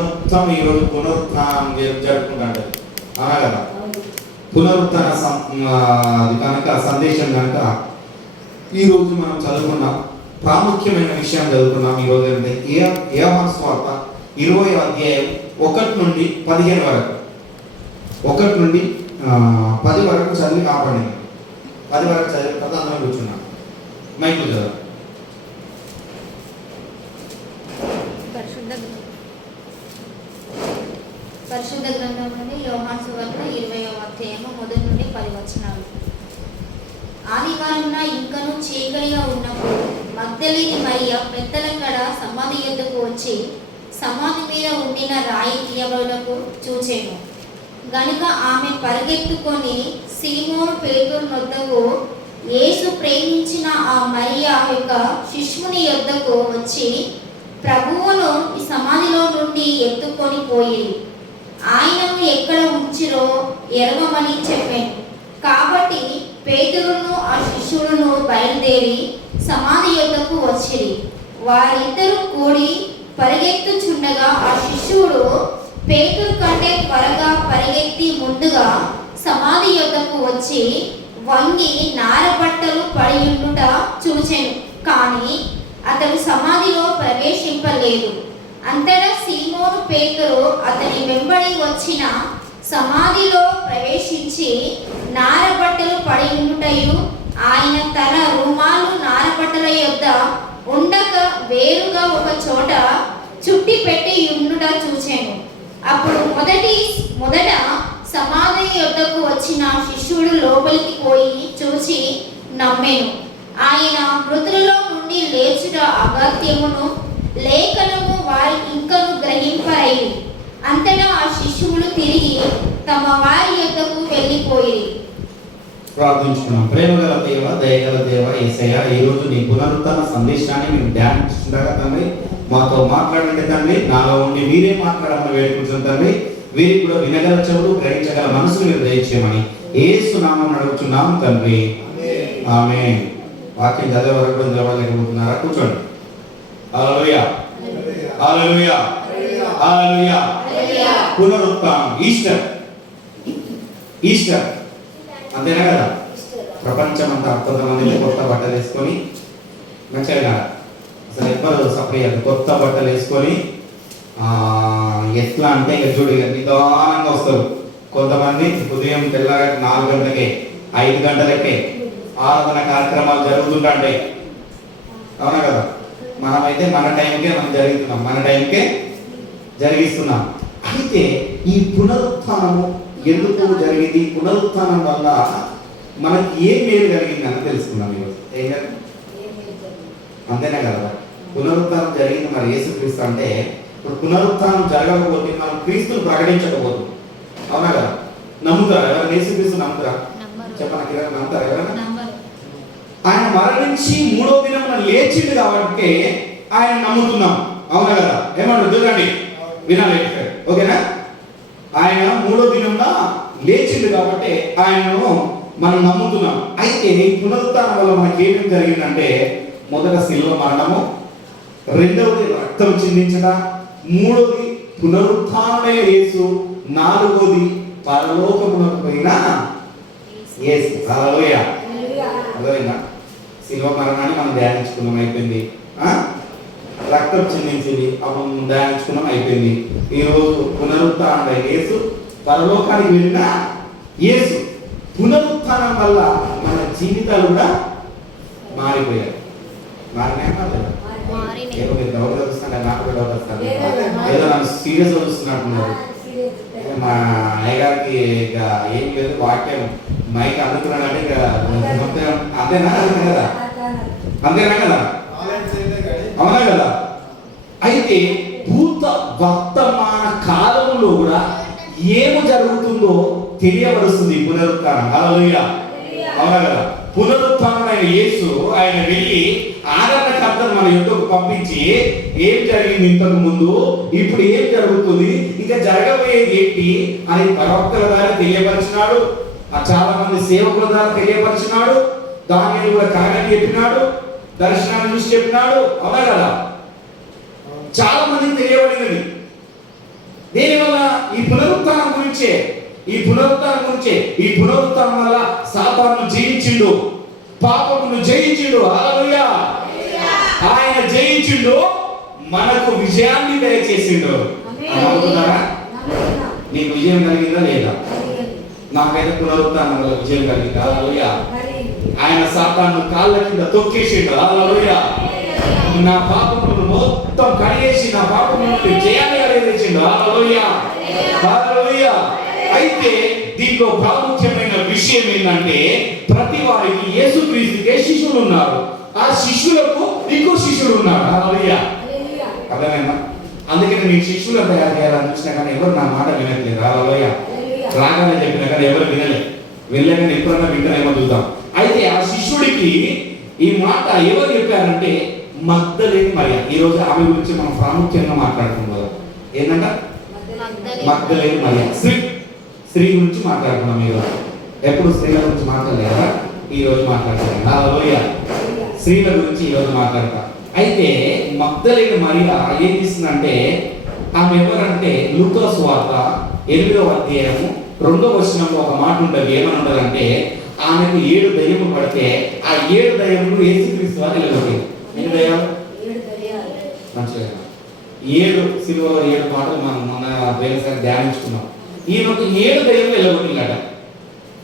మొత్తం ఈరోజు పునరుత్థానం జరుపుకుంటాడు. అవునా కదా? పునరుత్థాన అది కనుక సందేశం కనుక ఈరోజు మనం చదువుకున్నాం. ప్రాముఖ్యమైన విషయం చదువుకున్నాం ఈరోజు. అంటే యోహాను సువార్త 20వ అధ్యాయం 1 నుండి 15 వరకు, 1 నుండి 10 వరకు చదివి కాపాడి. 10 వరకు చదివిన తర్వాత అందరం కూర్చున్నాం. మైకులు చదువు. పరిశుద్ధ గ్రంథంలోని యోహాను సువార్త 20వ అధ్యాయము 1 నుండి 10 వచనాలు. ఆదివారమున ఇంకను చీకటిగా ఉన్నప్పుడు మగ్దలేని మరియ పెద్దల కడ సమాధి యొద్దకు వచ్చి సమాధి మీద ఉండిన రాయి తీయబడుటకు చూచెను. గనుక ఆమె పరిగెత్తుకొని సీమోను పేతురు వద్దకు, యేసు ప్రేమించిన ఆ మరియ యొక్క శిష్యుని యొద్దకు వచ్చి ప్రభువును ఈ సమాధిలో నుండి ఎత్తుకొని పోయి ఆయనను ఎక్కడ ఉంచిరో ఎరగమని చెప్పాను. కాబట్టి పేతురును ఆ శిష్యుడును బయలుదేరి సమాధి యొద్దకు వచ్చిరి. వారిద్దరూ కూడి పరిగెత్తుచుండగా ఆ శిష్యుడు పేతురు కంటే త్వరగా పరిగెత్తి ముందుగా సమాధి యొద్దకు వచ్చి వంగి నారబట్టలు పడియుండుట చూచెను. కానీ అతడు సమాధిలో ప్రవేశింపలేదు. అంతటా సీమోను పేతురు అతని వెంబడి వచ్చిన సమాధిలో ప్రవేశించి నారబట్టలు పడి ఉండుటయు ఆయన తన రుమాలు నారబట్టల యొద్ద ఉండక వేరుగా ఒక చోట చుట్టి పెట్టి ఉండుట చూచెను. అప్పుడు మొదట సమాధి యొద్దకు వచ్చిన శిష్యుడు లోపలికి పోయి చూచి నమ్మెను. ఆయన మృతులలో నుండి లేచుట అగత్యమును లేఖనము వారి ఇంకను గ్రహింపరయి. అంతటా ఆ శిష్యులు తిరిగి తమ వారి యొద్దకు వెళ్ళిపోయి ప్రార్థించుకున్నాం. ప్రేమగల దేవ, దయగల దేవ యేసయ్య, ఈరోజు నీ పునరుత్థాన సందేశాన్ని మేము ధ్యానిస్తుండగా తండ్రి మాతో మాట్లాడండి తండ్రి. నాలో ఉండి మీరే మాట్లాడమని వేడుకుంటున్నాం తండ్రి. వీరికి కూడా వినగల చెవులు, గ్రహించగల మనసు మీరు దయచేయమని యేసు నామమున అడుగుతున్నాం తండ్రి. ఆమేన్. వాక్యం చదివే వరకు నిలబడలేకపోతున్నారా? కూర్చోండి. హల్లెలూయా, హల్లెలూయా, హల్లెలూయా. పునరుత్థానం, ఈస్టర్ అంతేనా కదా? ప్రపంచం అంతా కొంతమంది కొత్త బట్టలు వేసుకొని మంచిగా అసలు ఎవ్వరు సపరేట్ కొత్త బట్టలు వేసుకొని ఎట్లా అంటే చూడు నిదానంగా వస్తారు. కొంతమంది ఉదయం తెల్లగా 4 గంటలకే 5 గంటలకే ఆరాధన కార్యక్రమాలు జరుగుతుంటాయి. అవునా కదా? మనమైతే మన టైంకే మనం జరుగుతున్నాం, మన టైంకే జరిగిస్తున్నాం. అయితే ఈ పునరుత్థానము ఎందుకు జరిగింది? పునరుత్థానం వల్ల మనకి ఏం మేలు కలిగిందని తెలుసుకున్నాం ఈరోజు. ఏం జరిగింది? అంతేనా కదా? పునరుత్థానం జరిగింది. మరి యేసుక్రీస్తు అంటే ఇప్పుడు పునరుత్థానం జరగకపోతే మనం క్రీస్తుని ప్రకటించకపోతుంది. అవునా కదా? నమ్ముతారా? ఎవరైనా యేసుక్రీస్తు నమ్ముతారా? చెప్పండి, నమ్ముతారా ఎవరైనా? ఆయన మరణించి 3వ దినమున లేచిండు కాబట్టి ఆయన నమ్ముతున్నాం. అవునా కదా? ఏమన్నా చూడండి, వినాలి, ఓకేనా? ఆయన 3వ దినంలో లేచిండు కాబట్టి ఆయనను మనం నమ్ముతున్నాం. అయితే ఈ పునరుత్థానం వల్ల మనకి ఏమేమి జరిగిందంటే, మొదట శిలువ మరణము, రెండవది రక్తం చిందించడం, మూడవది పునరుత్థానమే యేసు, నాలుగవది పరలోకమునకు పోయిన యేసు. హల్లెలూయా, హల్లెలూయా. శిలువ మరణాన్ని మనం ధ్యానించుకున్నాం, అయిపోయింది. రక్తం చిందించింది, అప్పుడు ధ్యానించుకున్నాం, అయిపోయింది. ఈరోజు పునరుత్థానం యేసు, పరలోకానికి వెళ్ళిన యేసు. పునరుత్థానం వల్ల మన జీవితాలు కూడా మారిపోయాయి. మారినాయా లేదా? ఏదో మీరు డౌట్ వస్తున్నాను, నాకు కూడా డౌట్ వస్తాను. ఏదో నన్ను సీరియస్ చూస్తున్నట్టున్నారు. మా అయ్యగారికి ఇక ఏం లేదు, వాక్యం మైక్ అందుకున్నాడంటే ఇక అంతేనా కదా? అంతేనా కదా? అవునా కదా? అయితే భూత వర్తమాన కాలంలో కూడా ఏమి జరుగుతుందో తెలియబడుతుంది పునరుత్థానం. హల్లెలూయా, అవునా కదా? పునరుత్థానం అయిన యేసు ఆయన వెళ్ళి ఆదరణకర్తను మన యొద్దకు పంపించి ఏం జరిగింది ఇంతకు ముందు, ఇప్పుడు ఏం జరుగుతుంది, ఇక జరగబోయేది ఏంటి అని ప్రవక్తల ద్వారా తెలియపరిచినాడు. చాలా మంది సేవకుల ద్వారా తెలియపరిచినాడు. దానిని కూడా కనకని చెప్పినాడు, దర్శనాన్ని చూసి చెప్పినాడు. అవునా కదా? చాలా మందికి తెలియబడినది. దేనివల్ల? ఈ పునరుత్థానం గురించే. ఈ పునరుత్థానం వల్ల సాతాను జయించిండు, పాపమును జయించిండు. హల్లెలూయా! ఆయన జయించిండు, మనకు విజయాన్ని దయచేసిండు. నమ్ముతున్నారా? నీకు విజయం కలిగిందా లేదా? నాకైతే పునరుత్థానం వల్ల విజయం కలిగింది. హల్లెలూయా! ఆయన సాతాను కాళ్ళ కింద తొక్కేసిండు. హల్లెలూయా! నా పాపములను మొత్తం కడిగేసి నా పాపములను జయాన్ని కలిగించిండు. హల్లెలూయా! హల్లెలూయా! అయితే దీంట్లో ప్రాముఖ్యమైన విషయం ఏంటంటే, ప్రతి వారికి యేసుక్రీస్తుకే శిష్యులు ఉన్నారు. ఆ శిష్యులకు ఇంకో శిష్యుడు ఉన్నాడు. హల్లెలూయా! అర్థమైందా? అందుకని నీ శిష్యులను తయారు చేయాలని చూసినా కానీ ఎవరు నా మాట వినట్లేదు. హల్లెలూయా! రాగానే చెప్పినా కానీ ఎవరు వినలేక ఎప్పుడన్నా వింటారేమో చూద్దాం. అయితే ఆ శిష్యుడికి ఈ మాట ఎవరు చెప్పారంటే మగ్దలేని మరియ. ఈరోజు ఆమె గురించి మనం ప్రాముఖ్యంగా మాట్లాడుకుందాం. ఏంటంట? మగ్దలేని మరియ. స్త్రీ గురించి మాట్లాడుకున్నాం. ఈరోజు ఎప్పుడు స్త్రీల గురించి మాట్లాడలేదా? ఈ రోజు మాట్లాడతాం. హల్లెలూయా! స్త్రీల గురించి ఈరోజు మాట్లాడతాం. అయితే మగ్దలేని మరియ ఏం చేస్తుందంటే, ఆమె ఎవరంటే లూకా సువార్త 8వ అధ్యాయము 2వ వచనంలో ఒక మాట ఉంటుంది. ఏమని ఉంటుందంటే, ఆమెకు 7 దయ్యములు పడితే ఆ 7 దయ్యములు యేసుక్రీస్తు వారు నిలబడి. ఎన్ని దయ్యాలు? 7. 7 సిలువలో 7 మాటలు మనం మొన్న వేరేసారి ధ్యానించుకున్నాం. ఈమెకు 7 దయ్యములు వెళ్ళగొట్టిందట.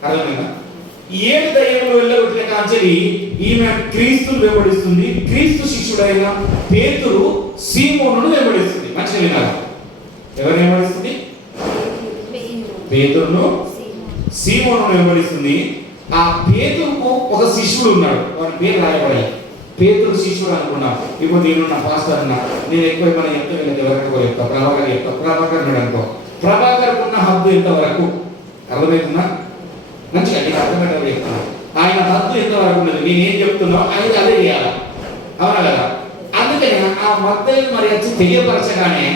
అర్థమైందా? 7 దయ్యములు వెళ్ళగొట్టిన కాంచెలి ఈమె క్రీస్తును వెంబడిస్తుంది. క్రీస్తు శిష్యుడైన పేతురు సీమోనును వెంబడిస్తుంది. మంచిగా వినాలి. ఎవరిని వెంబడిస్తుంది? పేతురును, సీమోనును వెంబడిస్తుంది. ఆ పేతురుకు ఒక శిష్యుడు ఉన్నాడు. వాడి పేరు రాయబడాలి. పేతురు శిష్యుడు అనుకున్నాం. ఇప్పుడు నేనున్న పాస్టర్ అన్నా, నేను ఎక్కువ మనం ఎంత వీళ్ళకి ఎవరికి చెప్తా, ప్రభాకర్ ఉన్నాడు అనుకో. ప్రభాకర్ ఉన్న హద్దు ఎంతవరకు? అర్థమవుతుందా? మంచిగా నీకు అర్థమయ్యేటప్పుడు చెప్తున్నా. ఆయన హద్దు ఎంతవరకు ఉన్నది, నేనేం చెప్తున్నా ఆయన అదే చేయాలి. అవునా కదా? అందుకని ఆ మగ్దలేని మరి వచ్చి తెలియపరచగానే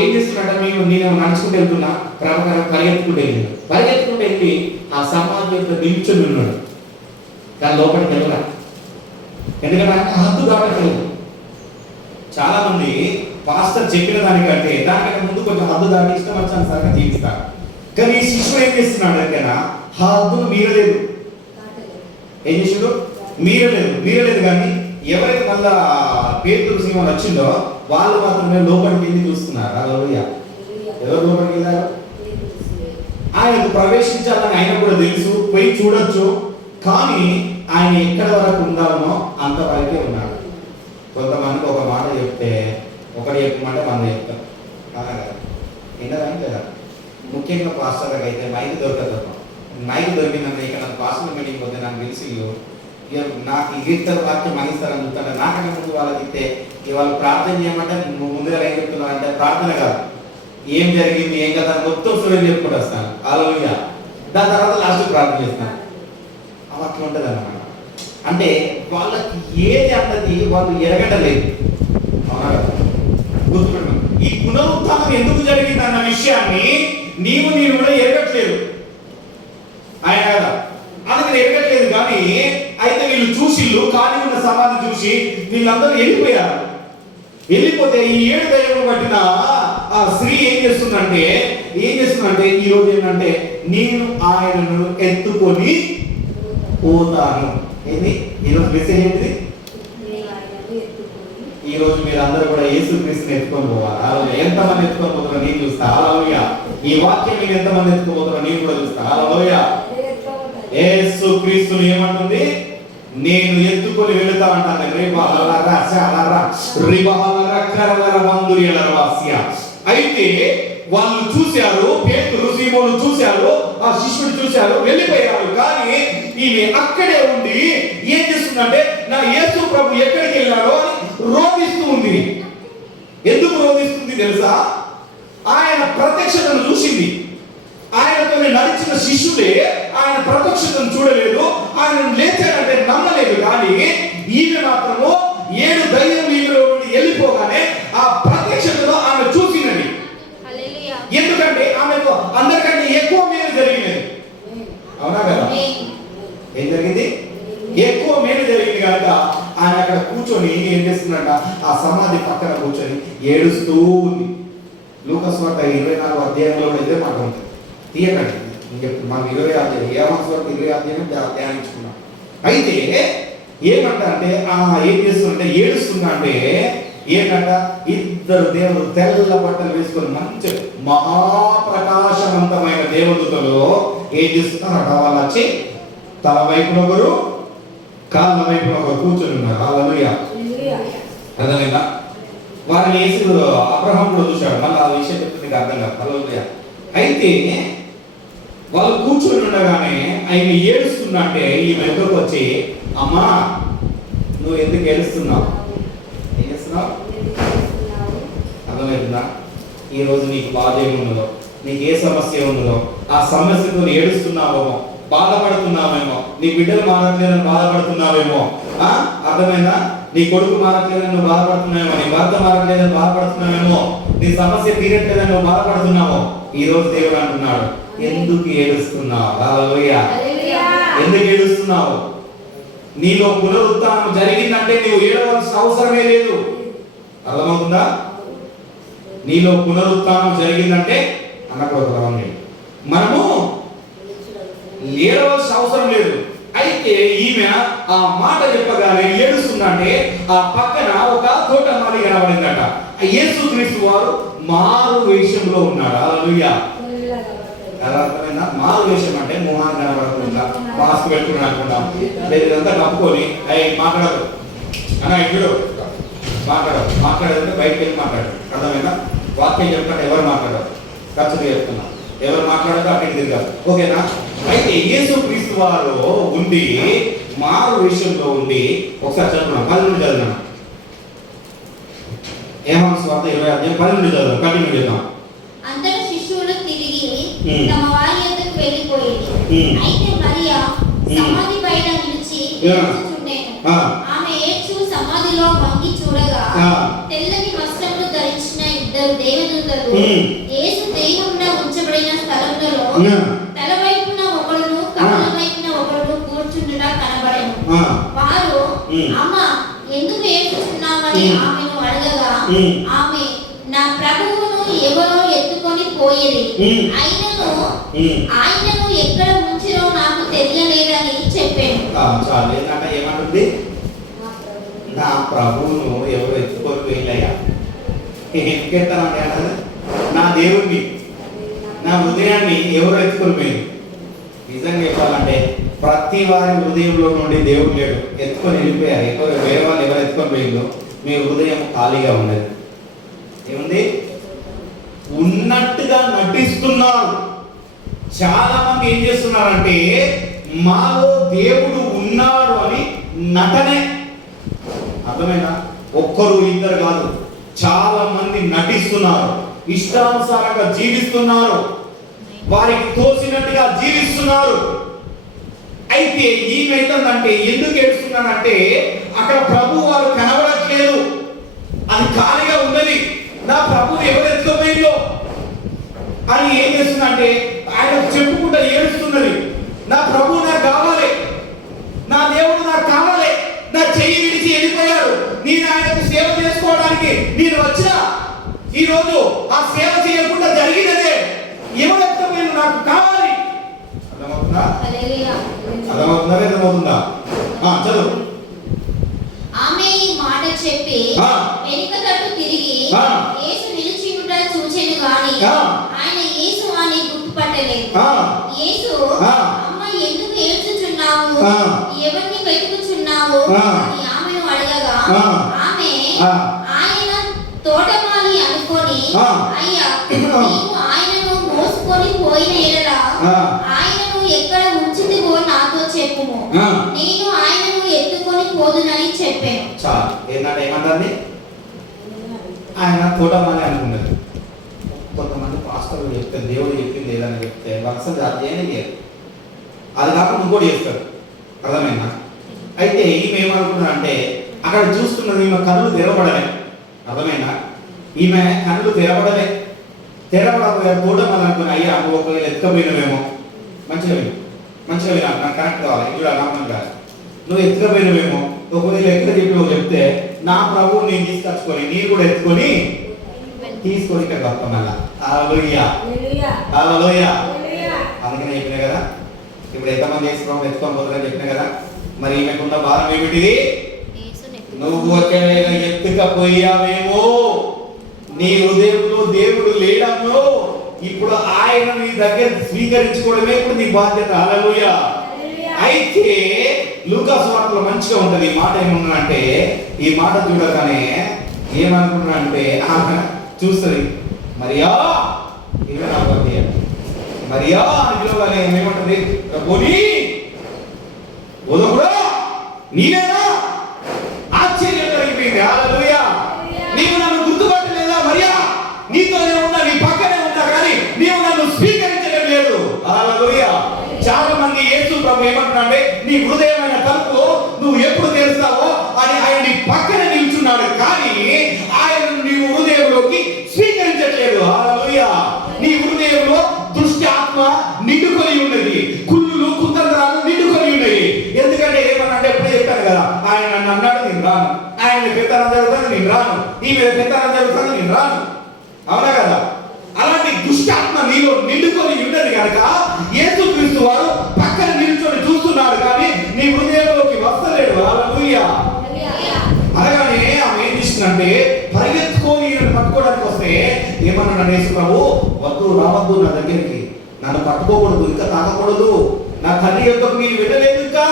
ఏం చేస్తున్నట్ట, నేను నడుచుకుంటూ వెళ్తున్నా, ప్రభాకర్ పరిగెత్తుకుంటూ వెళ్ళి ఆ సమాధి యొక్క నిల్చొని ఉన్నాడు. దాని లోపలికి వెళ్ళరా, ఎందుకంటే ఆయన హద్దు దాటట్లేదు. చాలా మంది పాస్టర్ చెప్పిన దానికంటే దానికంటే ముందు కొంచెం హద్దు దాటి ఇష్టం వచ్చిన సరిగ్గా జీవిస్తారు. కానీ ఈ శిష్యుడు ఏం చేస్తున్నాడు అంటే, ఆ హద్దును మీరలేదు. ఏం చేసాడు? మీరలేదు. కానీ ఎవరైతే మళ్ళా పేతురు సీమోను వచ్చిందో వాళ్ళు మాత్రమే లోపలికి వెళ్ళి చూస్తున్నారు. హల్లెలూయా! ఎవరు లోపలికి వెళ్ళారు? ఆయనకు ప్రవేశించాలని ఆయన కూడా తెలుసు, పోయి చూడొచ్చు. కానీ ఆయన ఎక్కడి వరకు ఉండాలనో అంతవరకే ఉన్నాడు. కొంతమందికి ఒక మాట చెప్తే ఒకటి చెప్పమంటే 100 చెప్తారు. అలాగా వినడానికి లేదా? ముఖ్యంగా పాస్టర్లకు అయితే మైక్ దొరకదు. మైక్ దొరికిందంటే ఇక నాకు పాస్టర్ మీటింగ్ పోతే నాకు తెలిసి నాకు ఇస్తారు వాక్యం మగిస్తారని చెప్తాను. నాకన్నా ముందు వాళ్ళకి ఇస్తే వాళ్ళు ప్రార్థన చేయమంటే ముందుగా ఏం చెప్తున్నారు అంటే, ప్రార్థన కాదు, ఏం జరిగింది ఏం కదా మొత్తం స్టోరీ చెప్పుకుంటూ వస్తాను. హల్లెలూయా! దాని తర్వాత లాస్ట్ ప్రార్థన చేస్తాను. అట్లా ఉంటుంది అన్నమాట. అంటే వాళ్ళకి ఏది అన్నది వాళ్ళు ఎరగడలేదు. గుర్తుపెట్టు, ఈ పునరుత్థానం ఎందుకు జరిగింది అన్న విషయాన్ని నేను కూడా ఎరగట్లేదు. ఆయన కదా అందుకని ఎరగట్లేదు. కానీ అయితే వీళ్ళు చూసిళ్ళు, ఖాళీ ఉన్న సమాధి చూసి వీళ్ళందరూ వెళ్ళిపోయారు. వెళ్ళిపోతే ఈ 7 దయ్యములు పట్టిన ఆ స్త్రీ ఏం చేస్తుందంటే ఈ రోజు ఏంటంటే, నేను ఆయనను ఎత్తుకొని పోతాను. ఏంది ఈరోజు మెసేజ్ ఏంటిది? ఈ రోజు మీరు అందరూ కూడా యేసుక్రీస్తుని ఎత్తుకొని పోవాలి. ఎంతమంది ఎత్తుకొని పోతారో నేను చూస్తా. హల్లెలూయా! ఈ వాక్యం మీరు ఎంతమంది ఎత్తుకొని పోతారో నేను కూడా చూస్తా. హల్లెలూయా! యేసుక్రీస్తుని ఏమంటుంది? నేను ఎత్తుకొని వెళుతా అంటాను. అయితే వాళ్ళు చూశారు, పేతురు సీమోను చూశారు, ఆ శిష్యుడు చూశారు, వెళ్ళిపోయారు. కానీ ఈమె అక్కడే ఉండి ఏం చేస్తుందంటే, నా యేసు ప్రభు ఎక్కడికి వెళ్ళాడో అని రోధిస్తూ ఉంది. ఎందుకు రోధిస్తుంది తెలుసా? ఆయన ప్రత్యక్షతను చూసింది. ఆయనతో నడిచిన శిష్యుడే ఆయన ప్రత్యక్షతను చూడలేదు, ఆయన లేచాడంటే నమ్మలేదు. కానీ ఈమె మాత్రము 7 దయ్యములు ఈమెలో నుండి వెళ్ళిపోగానే ఆ ప్రత్యక్షతలో ఆమె చూసినది. ఎందుకంటే ఆమెకు అందరికంటే ఎక్కువ మేలు జరిగినది. అవునా కదా? ఏం జరిగింది? ఎక్కువ మేలు జరిగింది కనుక ఆయన అక్కడ కూర్చొని ఏం చేస్తుందంట, ఆ సమాధి పక్కన కూర్చొని ఏడుస్తూ ఉంది. లూకాసు వార్త 24 అధ్యాయంలో కూడా ఇదే మాట ఉంటుంది. తీయకండి ఇంకెప్పుడు మనం 20 అధ్యాయం యోహాను సువార్త 20 అధ్యాయం ధ్యానించుకున్నాం. అయితే ఏమంట అంటే ఏం చేస్తుందంటే ఏడుస్తుందా అంటే ఏంటంట, ఇద్దరు దేవుడు తెల్ల బట్టలు వేసుకొని మంచి మహాప్రకాశవంతమైన దేవదూతలు ఏం చేస్తున్నారట, వాళ్ళు వచ్చి తల వైపున ఒకరు కాళ్ళ వైపున ఒకరు కూర్చొని ఉన్నారు. హల్లెలూయా. అర్థమైందా? వారిని యేసు అబ్రహాములో చూశాడు. మళ్ళీ ఆ విషయం చెప్తే నీకు అర్థం కాదు. హల్లెలూయా. అయితే వాళ్ళు కూర్చొని ఉండగానే ఆయన ఏడుస్తున్నా అంటే ఈమె ఎదురుకు వచ్చి, అమ్మా నువ్వు ఎందుకు ఏడుస్తున్నావు, ఏం చేస్తున్నావు? అర్థమవుతుందా? ఈరోజు నీకు బాధ ఏమున్నదో, నీకు ఏ సమస్య ఉన్నదో ఆ సమస్యతో ఏడుస్తున్నావేమో, బాధపడుతున్నావేమో, నీ బిడ్డలు మారట్లేదని బాధపడుతున్నావేమో. అర్థమైందా? నీ కొడుకు మారట్లేదని నువ్వు బాధపడుతున్నావేమో, నీ భర్త మారట్లేదని బాధపడుతున్నావేమో, నీ సమస్య తీరట్లేదని నువ్వు బాధపడుతున్నావో. ఈ రోజు దేవుడు అంటున్నాడు, ఎందుకు ఏడుస్తున్నావు? హల్లెలూయా. ఎందుకు ఏడుస్తున్నావు? నీలో పునరుత్థానం జరిగిందంటే నువ్వు ఏడవలసిన అవసరమే లేదు. అర్థమవుతుందా? నీలో పునరుత్థానం జరిగిందంటే అన్నప్పుడు మనము ఏడవలసిన అవసరం లేదు. అయితే ఈమె ఆ మాట చెప్పగానే ఏడుస్తుందంటే ఆ పక్కన ఒక తోటమాలి కనబడిందట. యేసుక్రీస్తు వారు మారు వేషంలో ఉన్నాడు. హల్లెలూయా. అర్థమైందా? మారు వేషం అంటే మొహాన్ని కనబడకుండా మాస్క్ పెట్టుకుని అనుకుంటాం, లేదు ఇదంతా కప్పుకొని మాట్లాడదు అన్న, ఇప్పుడు మాట్లాడదంటే బయటకు వెళ్ళి మాట్లాడు. అర్థమైందా? వాక్యం చెప్తాను, ఎవరు మాట్లాడరు, ఖర్చుగా చెప్తున్నా, ఎవరు మాట్లాడదు అక్కడికి తిరగారు. ఓకేనా? అయితే యేసుక్రీస్తు వారు ఉండి మారు విషయంలో ఉండి ఒకసారి చదువుకున్నాం. 12 చదివినాం. యోహాను సువార్త 20 అధ్యాయం 12 చదువు. కంటిన్యూ చేద్దాం. అందరు శిష్యులు తిరిగి తమ వారి యొద్దకు వెళ్ళిపోయేది. అయితే మరియా సమాధి బయట నిలిచి ఏడ్చుచుండెను. ఆమె ఏడ్చు సమాధిలో వంగి చూడగా తెల్లని వస్త్రములు ధరించిన ఇద్దరు దేవదూతలు యేసు దేహమున ఉంచబడిన స్థలములలో తల వైపున ఒకడును కాళ్ళ వైపున ఒకడును కూర్చుండుట కనబడెను. వారు, అమ్మ ఎందుకు ఏడ్చుచున్నావని ఆమెను అడగగా ఆమె, నా ప్రభువును ఎవరో ఎత్తుకొని పోయేది, ఆయనను ఎక్కడ ఉంచిరో నాకు తెలియలేదని చెప్పాను. చాలు. ఏంటంటే ఏమంటుంది? నా ప్రభువును ఎవరు ఎత్తుకొని పోయిలయ్యా. ఎత్తుకెత్తానండి అన్నది నా దేవుణ్ణి, నా హృదయాన్ని ఎవరు ఎత్తుకొని పోయింది. నిజంగా చెప్పాలంటే ప్రతి వారి హృదయంలో నుండి దేవుడు లేడు, ఎత్తుకొని వెళ్ళిపోయారు. వేరే వాళ్ళు ఎవరు ఎత్తుకొని పోయిందో మీ హృదయం ఖాళీగా ఉన్నది. ఏముంది? ఉన్నట్టుగా నటిస్తున్నారు. చాలా మంది ఏం చేస్తున్నారంటే మాలో దేవుడు ఉన్నాడు అని నటనే. అర్థమైనా? ఒక్కరు ఇద్దరు కాదు, చాలా మంది నటిస్తున్నారు, ఇష్టానుసారంగా జీవిస్తున్నారు, వారికి తోసినట్టుగా జీవిస్తున్నారు. అయితే ఏమైతుందంటే, ఎందుకు ఏడుస్తున్నానంటే అక్కడ ప్రభు వారు కనబడట్లేదు, అది ఖాళీగా ఉన్నది. నా ప్రభువు ఎవరు ఎత్తుకోపోయిందో అని ఏం చేస్తుందంటే ఆయన చెప్పుకుంటూ ఏడుస్తున్నది. నా ప్రభువు నాకు కావాలి, నా దేవుడు నాకు కావాలి, నా చెయ్యి విడిచి వెళ్ళిపోయాడు, నేను ఆయనకు సేవ చేసుకోవడానికి నేను వచ్చినా ఈరోజు ఆ సేవ చేయకుండా జరిగినదే, ఎవరు ఎత్తుకోపోయిందో నాకు కావాలి. అర్థమవుతుందా? అర్థమవుతుందా? చదువు. ఆమె ఈ మాట చెప్పి వెనుక తట్టు తిరిగి యేసు నిలిచి ఉండ చూచెను గాని ఆయన యేసు అని గుర్తుపట్టలేదు. యేసు, అమ్మ ఎందుకు ఏడ్చుచున్నావు, ఎవరిని వెతుకుచున్నావు అని ఆమెను అడగగా ఆమె ఆయన తోటమాలి అనుకొని, అయ్యా నీవు ఆయనను మోసుకొని పోయిన ఎడల ఆయనను ఎక్కడ ఉంచితివో నాతో చెప్పుము, నేను ఆయనను ఎత్తుకొని పోదునని చెప్పాను. చాలు. ఏంటంటే ఏమంటారు? ఆయన తోటమాలి అనుకున్నది. కొంతమంది పాస్టర్లు చెప్తే దేవుడు చెప్పింది ఏదని చెప్తే అసలు అది ఏమీ లేదు, అది కాకుండా ఇంకోటి చేస్తారు. అర్థమైందా? అయితే ఈమె ఏమనుకున్నా అంటే అక్కడ చూస్తున్నది ఈమె కళ్ళు తెరవడలే. అర్థమైందా? ఈమె కళ్ళు తెరవడలే. తోటమాలి అనుకుని, అయ్యా నువ్వు ఒకవేళ ఎత్తుకపోయినవేమో, మంచిగా వినా, నాకు కరెక్ట్ కావాలి, ఇప్పుడు అనామం కాదు, నువ్వు ఎత్తుకపోయినవేమో, ఒకవేళ ఎక్కడ చెప్పి చెప్తే నా ప్రభువు నేను తీసుకొచ్చుకొని నేను కూడా ఎత్తుకొని తీసుకొని ఇక్కడ వస్తాం మళ్ళా. హల్లెలూయా హల్లెలూయా. అందుకనే చెప్పినా కదా, ఇప్పుడు ఎంతమంది వేసుకోవడం ఎత్తుకొని పోతుందని చెప్పినా కదా. మరి ఈమెకున్న భారం ఏమిటిది? నువ్వు ఒకవేళ ఎత్తుకపోయావేమో, నీ హృదయంలో దేవుడు లేడమ్మో, ఇప్పుడు ఆయన నీ దగ్గర స్వీకరించుకోవడమే ఇప్పుడు నీ బాధ్యత. హల్లెలూయా. అయితే లూకా సువార్తలో మంచిగా ఉంటది ఈ మాట. ఏమన్నానంటే, ఈ మాట చూడగానే ఏమనుకుంటున్నానంటే, ఆమె చూస్తుంది మరియా, ఇక నా భర్త మరియా అని పిలవగానే ఏమంటుంది? పోనీ కూడా నీవేనా? ఆశ్చర్యం కలిగిపోయింది. హల్లెలూయా. నీవు నన్ను గుర్తుపట్టలేదా మరియా? నీతోనే ఉన్నా, నీ పక్కనే ఉన్నా, కానీ నీవు నన్ను స్వీకరించడం లేదు. హల్లెలూయా. చాలా మంది యేసు ప్రభు ఏమంటున్నాడే, నీ హృదయమైన తలుపు నువ్వు ఎప్పుడు తెరుస్తావో అని ఆయన నీ పక్కన నిల్చున్నాడు, కానీ ఆయన నీవు హృదయంలోకి స్వీకరించట్లేదు. హల్లెలూయా. నీ హృదయంలో దుష్ట ఆత్మ నిండుకొని ఉన్నది, కుళ్ళులు కుతంత్రాలు నిండుకొని ఉన్నాయి. ఎందుకంటే ఏమన్నాడు? ఎప్పుడు చెప్పాను కదా, ఆయన నన్ను అన్నాడు నేను రాను, ఆయన పెత్తనం జరుగుతుంది నేను రాను, ఈ మీద పెత్తనం జరుగుతుంది నేను రాను. అవునా కదా? అలాంటి దుష్టాత్మ నీలో నిండుకొని ఉన్నది కనుక యేసుక్రీస్తు వారు పక్కన నిల్చొని చూస్తున్నాడు, కానీ నీ హృదయంలోకి వస్తలేడు. హల్లెలూయా. అనగానే ఆమె ఏం చేసిందంటే, పరిగెత్తుకొని ఈయనను పట్టుకోవడానికి వస్తే ఏమన్నాడు యేసు ప్రభు? వద్దు, రావద్దు నా దగ్గరికి, నన్ను పట్టుకోకూడదు, ఇంకా తాకకూడదు, నా తండ్రి యొద్దకు మీరు వెళ్ళలేదు ఇంకా.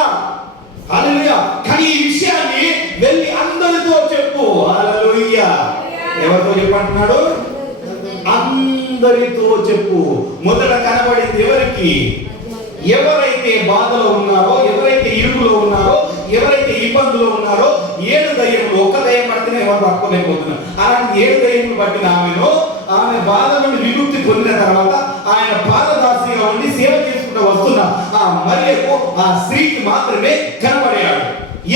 హల్లెలూయా. కానీ ఈ విషయాన్ని వెళ్ళి అందరితో చెప్పు. హల్లెలూయా. ఎవరితో చెప్పంటున్నాడు? అందరితో చెప్పు. మొదట కనబడింది ఎవరికి? ఎవరైతే బాధలో ఉన్నారో, ఎవరైతే ఇరుకులో ఉన్నారో, ఎవరైతే ఇబ్బందులో ఉన్నారో, 7 దయ్యములు, ఒక దయ్యం పడితేనే ఎవరు పట్టుకోలేకపోతున్నారు. అలాంటి 7 దయ్యములు పట్టిన ఆమెను, ఆమె బాధ నుండి విముక్తి పొందిన తర్వాత ఆయన పాదదాసిగా ఉండి సేవ చేసుకుంటూ వస్తున్న ఆ మరియకు, ఆ స్త్రీకి మాత్రమే కనబడాడు.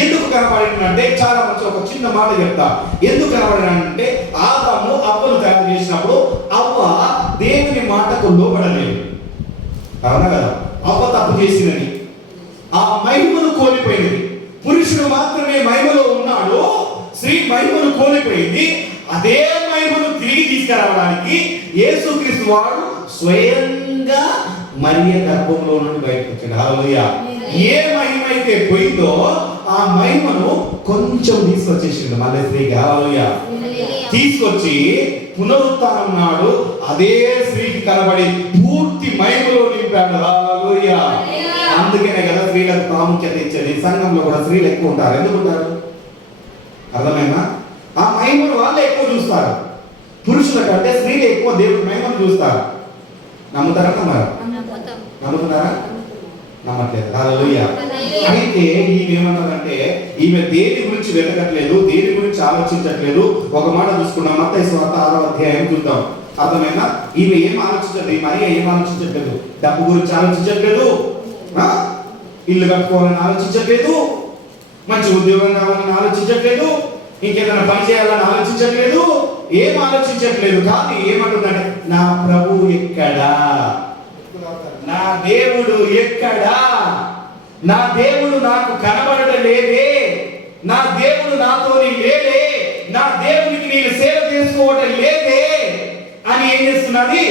ఎందుకు కనబడినంటే, చాలా మంచి ఒక చిన్న మాట చెప్తా. ఎందుకు కనబడినంటే, ఆదాము అవ్వను తయారు చేసినప్పుడు అవ్వ దేవుని మాటకు లోబడలేదు. అవునా కదా? అవ్వ తప్పు చేసినది, ఆ మహిమను కోల్పోయినది. పురుషుడు మాత్రమే మహిమలో ఉన్నాడు, స్త్రీ మహిమను కోల్పోయింది. అదే మహిమను తిరిగి తీసుకురావడానికి యేసుక్రీస్తు వారు స్వయంగా మరియ గర్భంలో నుండి బయటకు వచ్చాడు. హల్లెలూయా. ఏ మహిమ అయితే పోయిందో ఆ మహిమను కొంచెం తీసుకొచ్చేసిండు మళ్ళీ స్త్రీకి. హల్లెలూయా. తీసుకొచ్చి పునరుత్థానం నాడు అదే స్త్రీకి కనబడి పూర్తి మహిమలో నింపాడు. హల్లెలూయా. అందుకనే కదా స్త్రీలకు ప్రాముఖ్యత ఇచ్చేది. సంఘంలో కూడా స్త్రీలు ఎక్కువ ఉంటారు. ఎందుకు ఉంటారు? అర్థమైనా? ఆ మహిమను వాళ్ళు ఎక్కువ చూస్తారు. పురుషుల కంటే స్త్రీలు ఎక్కువ దేవుడి మహిమను చూస్తారు. నమ్ముతారా? నమ్ముతున్నారా? నమ్మట్లేదు. హల్లెలూయా. అయితే ఈమె ఏమన్నదంటే, ఈమె దేని గురించి వెతకట్లేదు, దేని గురించి ఆలోచించట్లేదు. ఒక మాట చూసుకున్నాం, మత్తయి సువార్త 6వ అధ్యాయం చూద్దాం. అర్థమైనా? ఈమె ఏం ఆలోచించట్లేదు, మరియ ఏం ఆలోచించట్లేదు. డబ్బు గురించి ఆలోచించట్లేదు, ఇల్లు కట్టుకోవాలని ఆలోచించట్లేదు, మంచి ఉద్యోగం కావాలని ఆలోచించట్లేదు, ఇంకేదైనా పని చేయాలని ఆలోచించట్లేదు, ఏం ఆలోచించట్లేదు. కానీ ఏమంటుందంటే, నా ప్రభువు ఎక్కడా, నా దేవుడు ఎక్కడా, నా దేవుడు నాకు కనబడడం లేదే, నా దేవుడు నాతోని లేదే, నా దేవునికి నేను సేవ చేసుకోవడం లేదే అని ఏం చేస్తున్నది?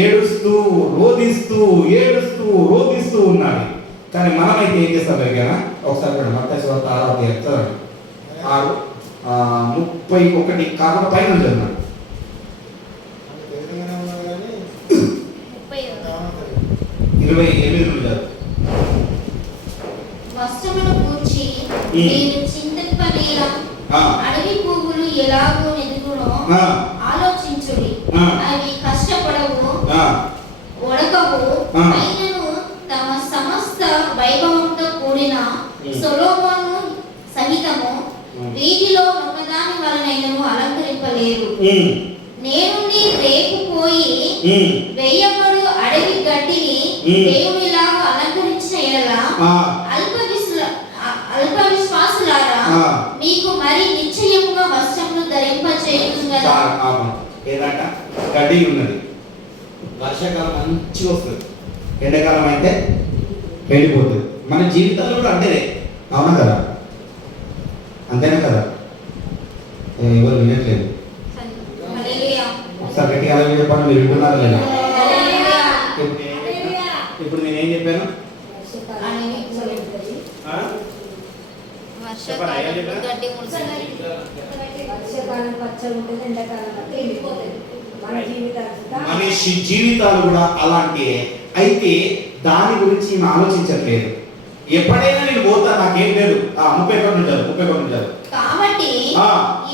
ఏడుస్తూ రోధిస్తూ రోధిస్తూ ఉన్నది. కానీ మనమైతే ఏం చేస్తాం కదా? ఒకసారి మత్తయి సువార్త 6వ అధ్యాయం 31 కాకుండా పైన చదివాను. వస్త్రమును గూర్చి మీరు చింతింపనేలా, అడవి పువ్వులు ఎలాగో ఎదుగునో ఆలోచించుడి. అవి కష్టపడవు, ఉడకవు, అయినను తమ సమస్త వైభవంతో కూడిన సొలొమోను సహితము వీటిలో ఒకదాని వలనైనను అలంకరింపలేరు. నేను రేపు పోయి వెయ్యబడు అడవి గడ్డిని దేవునిలాగా అలంకరించిన ఎడల అల్ప విశ్వాసులారా మీకు మరి నిశ్చయముగా వస్త్రమును ధరింపచేయును కదా. ఏదంట? గడ్డి ఉన్నది, వర్షాకాలం మంచిగా వస్తుంది, ఎండాకాలం అయితే వెళ్ళిపోతుంది. మన జీవితంలో కూడా అంటేనే. అవునా కదా? అంతేనా కదా? ఎవరు వినట్లేదు. ఒకసారి గట్టిగా అలా చెప్పండి, మీరు వింటున్నారు లేదా? ఇప్పుడు నేనేం చెప్పాను? గడ్డి ముడుస్తుంది. వర్షాకాలం పచ్చగా ఉంటుంది, ఎండాకాలం అంటే ఎండిపోతుంది. మన జీవితాలు మనిషి జీవితాలు కూడా అలాంటి. అయితే దాని గురించి ఈమె ఆలోచించట్లేదు. ఎప్పుడైనా నేను పోతా, నాకేం లేదు, 30 ఉంటారు. కాబట్టి ఆ.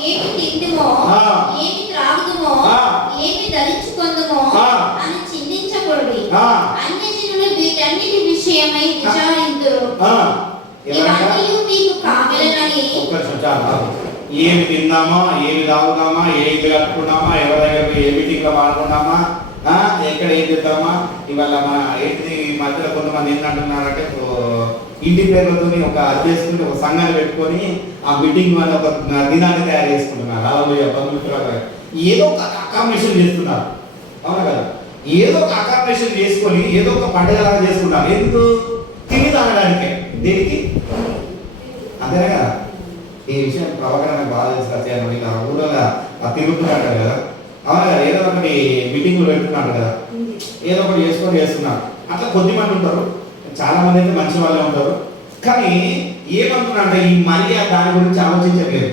ఏమి తిందుమో, ఆ. ఏమి త్రాగుదుమో, ఆ. ఏమి ధరించుకొందుమో ఆ. అని చింతించకూడదు. ఆ. అన్యజనులు వీటన్నిటి విషయమై విచారింతురు. ఇవన్నీ మీకు కావలనని. ఒక్క నిమిషం చాలు. ఏమి తిందామా, ఏమి తాగుదామా, ఏమి కట్టుకున్నామా, ఎవరి దగ్గర ఏ మీటింగ్ లో పాల్గొన్నామా, ఎక్కడ ఏం చేద్దామా, ఇవాళ మన ఏంటిది ఈ మధ్యలో కొంతమంది ఏంటంటున్నారంటే ఇంటి పేర్లతో ఒక అది చేసుకుని ఒక సంఘాన్ని పెట్టుకొని ఆ మీటింగ్ వల్ల ఒక దినాన్ని తయారు చేసుకుంటున్నారు. అలా బంధుమిత్రులు ఏదో ఒక అకామిడేషన్ చేస్తున్నారు. అవునా కదా? ఏదో ఒక అకామిడేషన్ చేసుకొని ఏదో ఒక పండుగలాగా చేసుకుంటారు. ఎందుకు? తిని తాగడానికే. దేనికి? అంతేనా కదా? ఈ విషయం ప్రభాకర్ నాకు బాగా తెలుసు. సత్యాన్ని ఆ ఊళ్ళో తిరుగుతున్నాడు కదా. అవునా కదా? ఏదో ఒకటి మీటింగ్లు పెడుతున్నాడు కదా, ఏదో ఒకటి చేస్తున్నారు. అట్లా కొద్ది మంది ఉంటారు, చాలా మంది అయితే మంచి వాళ్ళే ఉంటారు. కానీ ఏమంటున్నారంటే ఈ మర్యాద దాని గురించి ఆలోచించలేదు.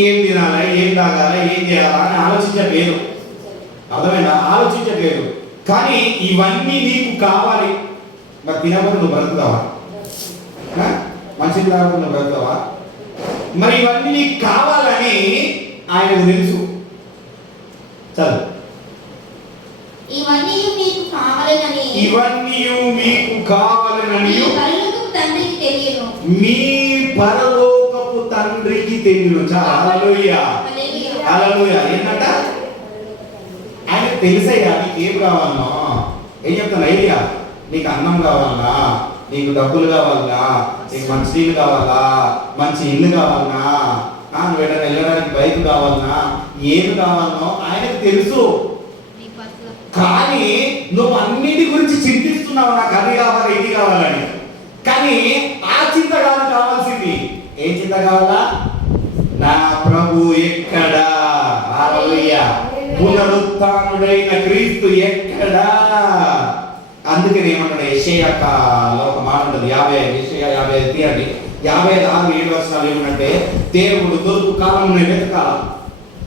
ఏం తినాలా, ఏం తాగాలా, ఏం చేయాలా అని ఆలోచించట్లేదు. అర్థమైందా? ఆలోచించట్లేదు. కానీ ఇవన్నీ నీకు కావాలి. మరి తినకపోతే నువ్వు బ్రతుకుతావా? మంచిది కాకపోతే నువ్వు బ్రతుకుతావా? మరి ఇవన్నీ నీకు కావాలని ఆయనకు తెలుసు. చదువు. ఇవన్నీ మీకు కావాలనని తండ్రికి తెలియను. మీ పరలోకపు తండ్రికి తెలియను. హల్లెలూయా, హల్లెలూయా. ఏంటంట? ఆయనకు తెలిసయ్యా నీకు ఏం కావాలనో. ఏం చెప్తాను? ఐడియా, నీకు అన్నం కావాలనా, నీకు డబ్బులు కావాలనా, నీకు మంచి నీళ్ళు కావాలా, మంచి ఇల్లు కావాలనా, నువ్వు ఎక్కడ వెళ్ళడానికి బైక్ కావాలనా, ఏమి కావాలనో ఆయనకు తెలుసు. కానీ నువ్వు అన్నిటి గురించి చింతిస్తున్నావు, నాకు అది కావాలి, ఇది కావాలని. కానీ ఆ చింత కాదు కావాల్సింది. ఏం చింత కావాలా? నా ప్రభు ఎక్కడా? హల్లెలూయా. పునరుత్థానుడైన క్రీస్తు ఎక్కడా? అందుకని ఏమంటాడు? యెషయాలో ఒక మాట ఉంటుంది. 55 తీయండి. 56:7 ఏమంటే దేవుడు దొరుకు కాలం వెతకాల.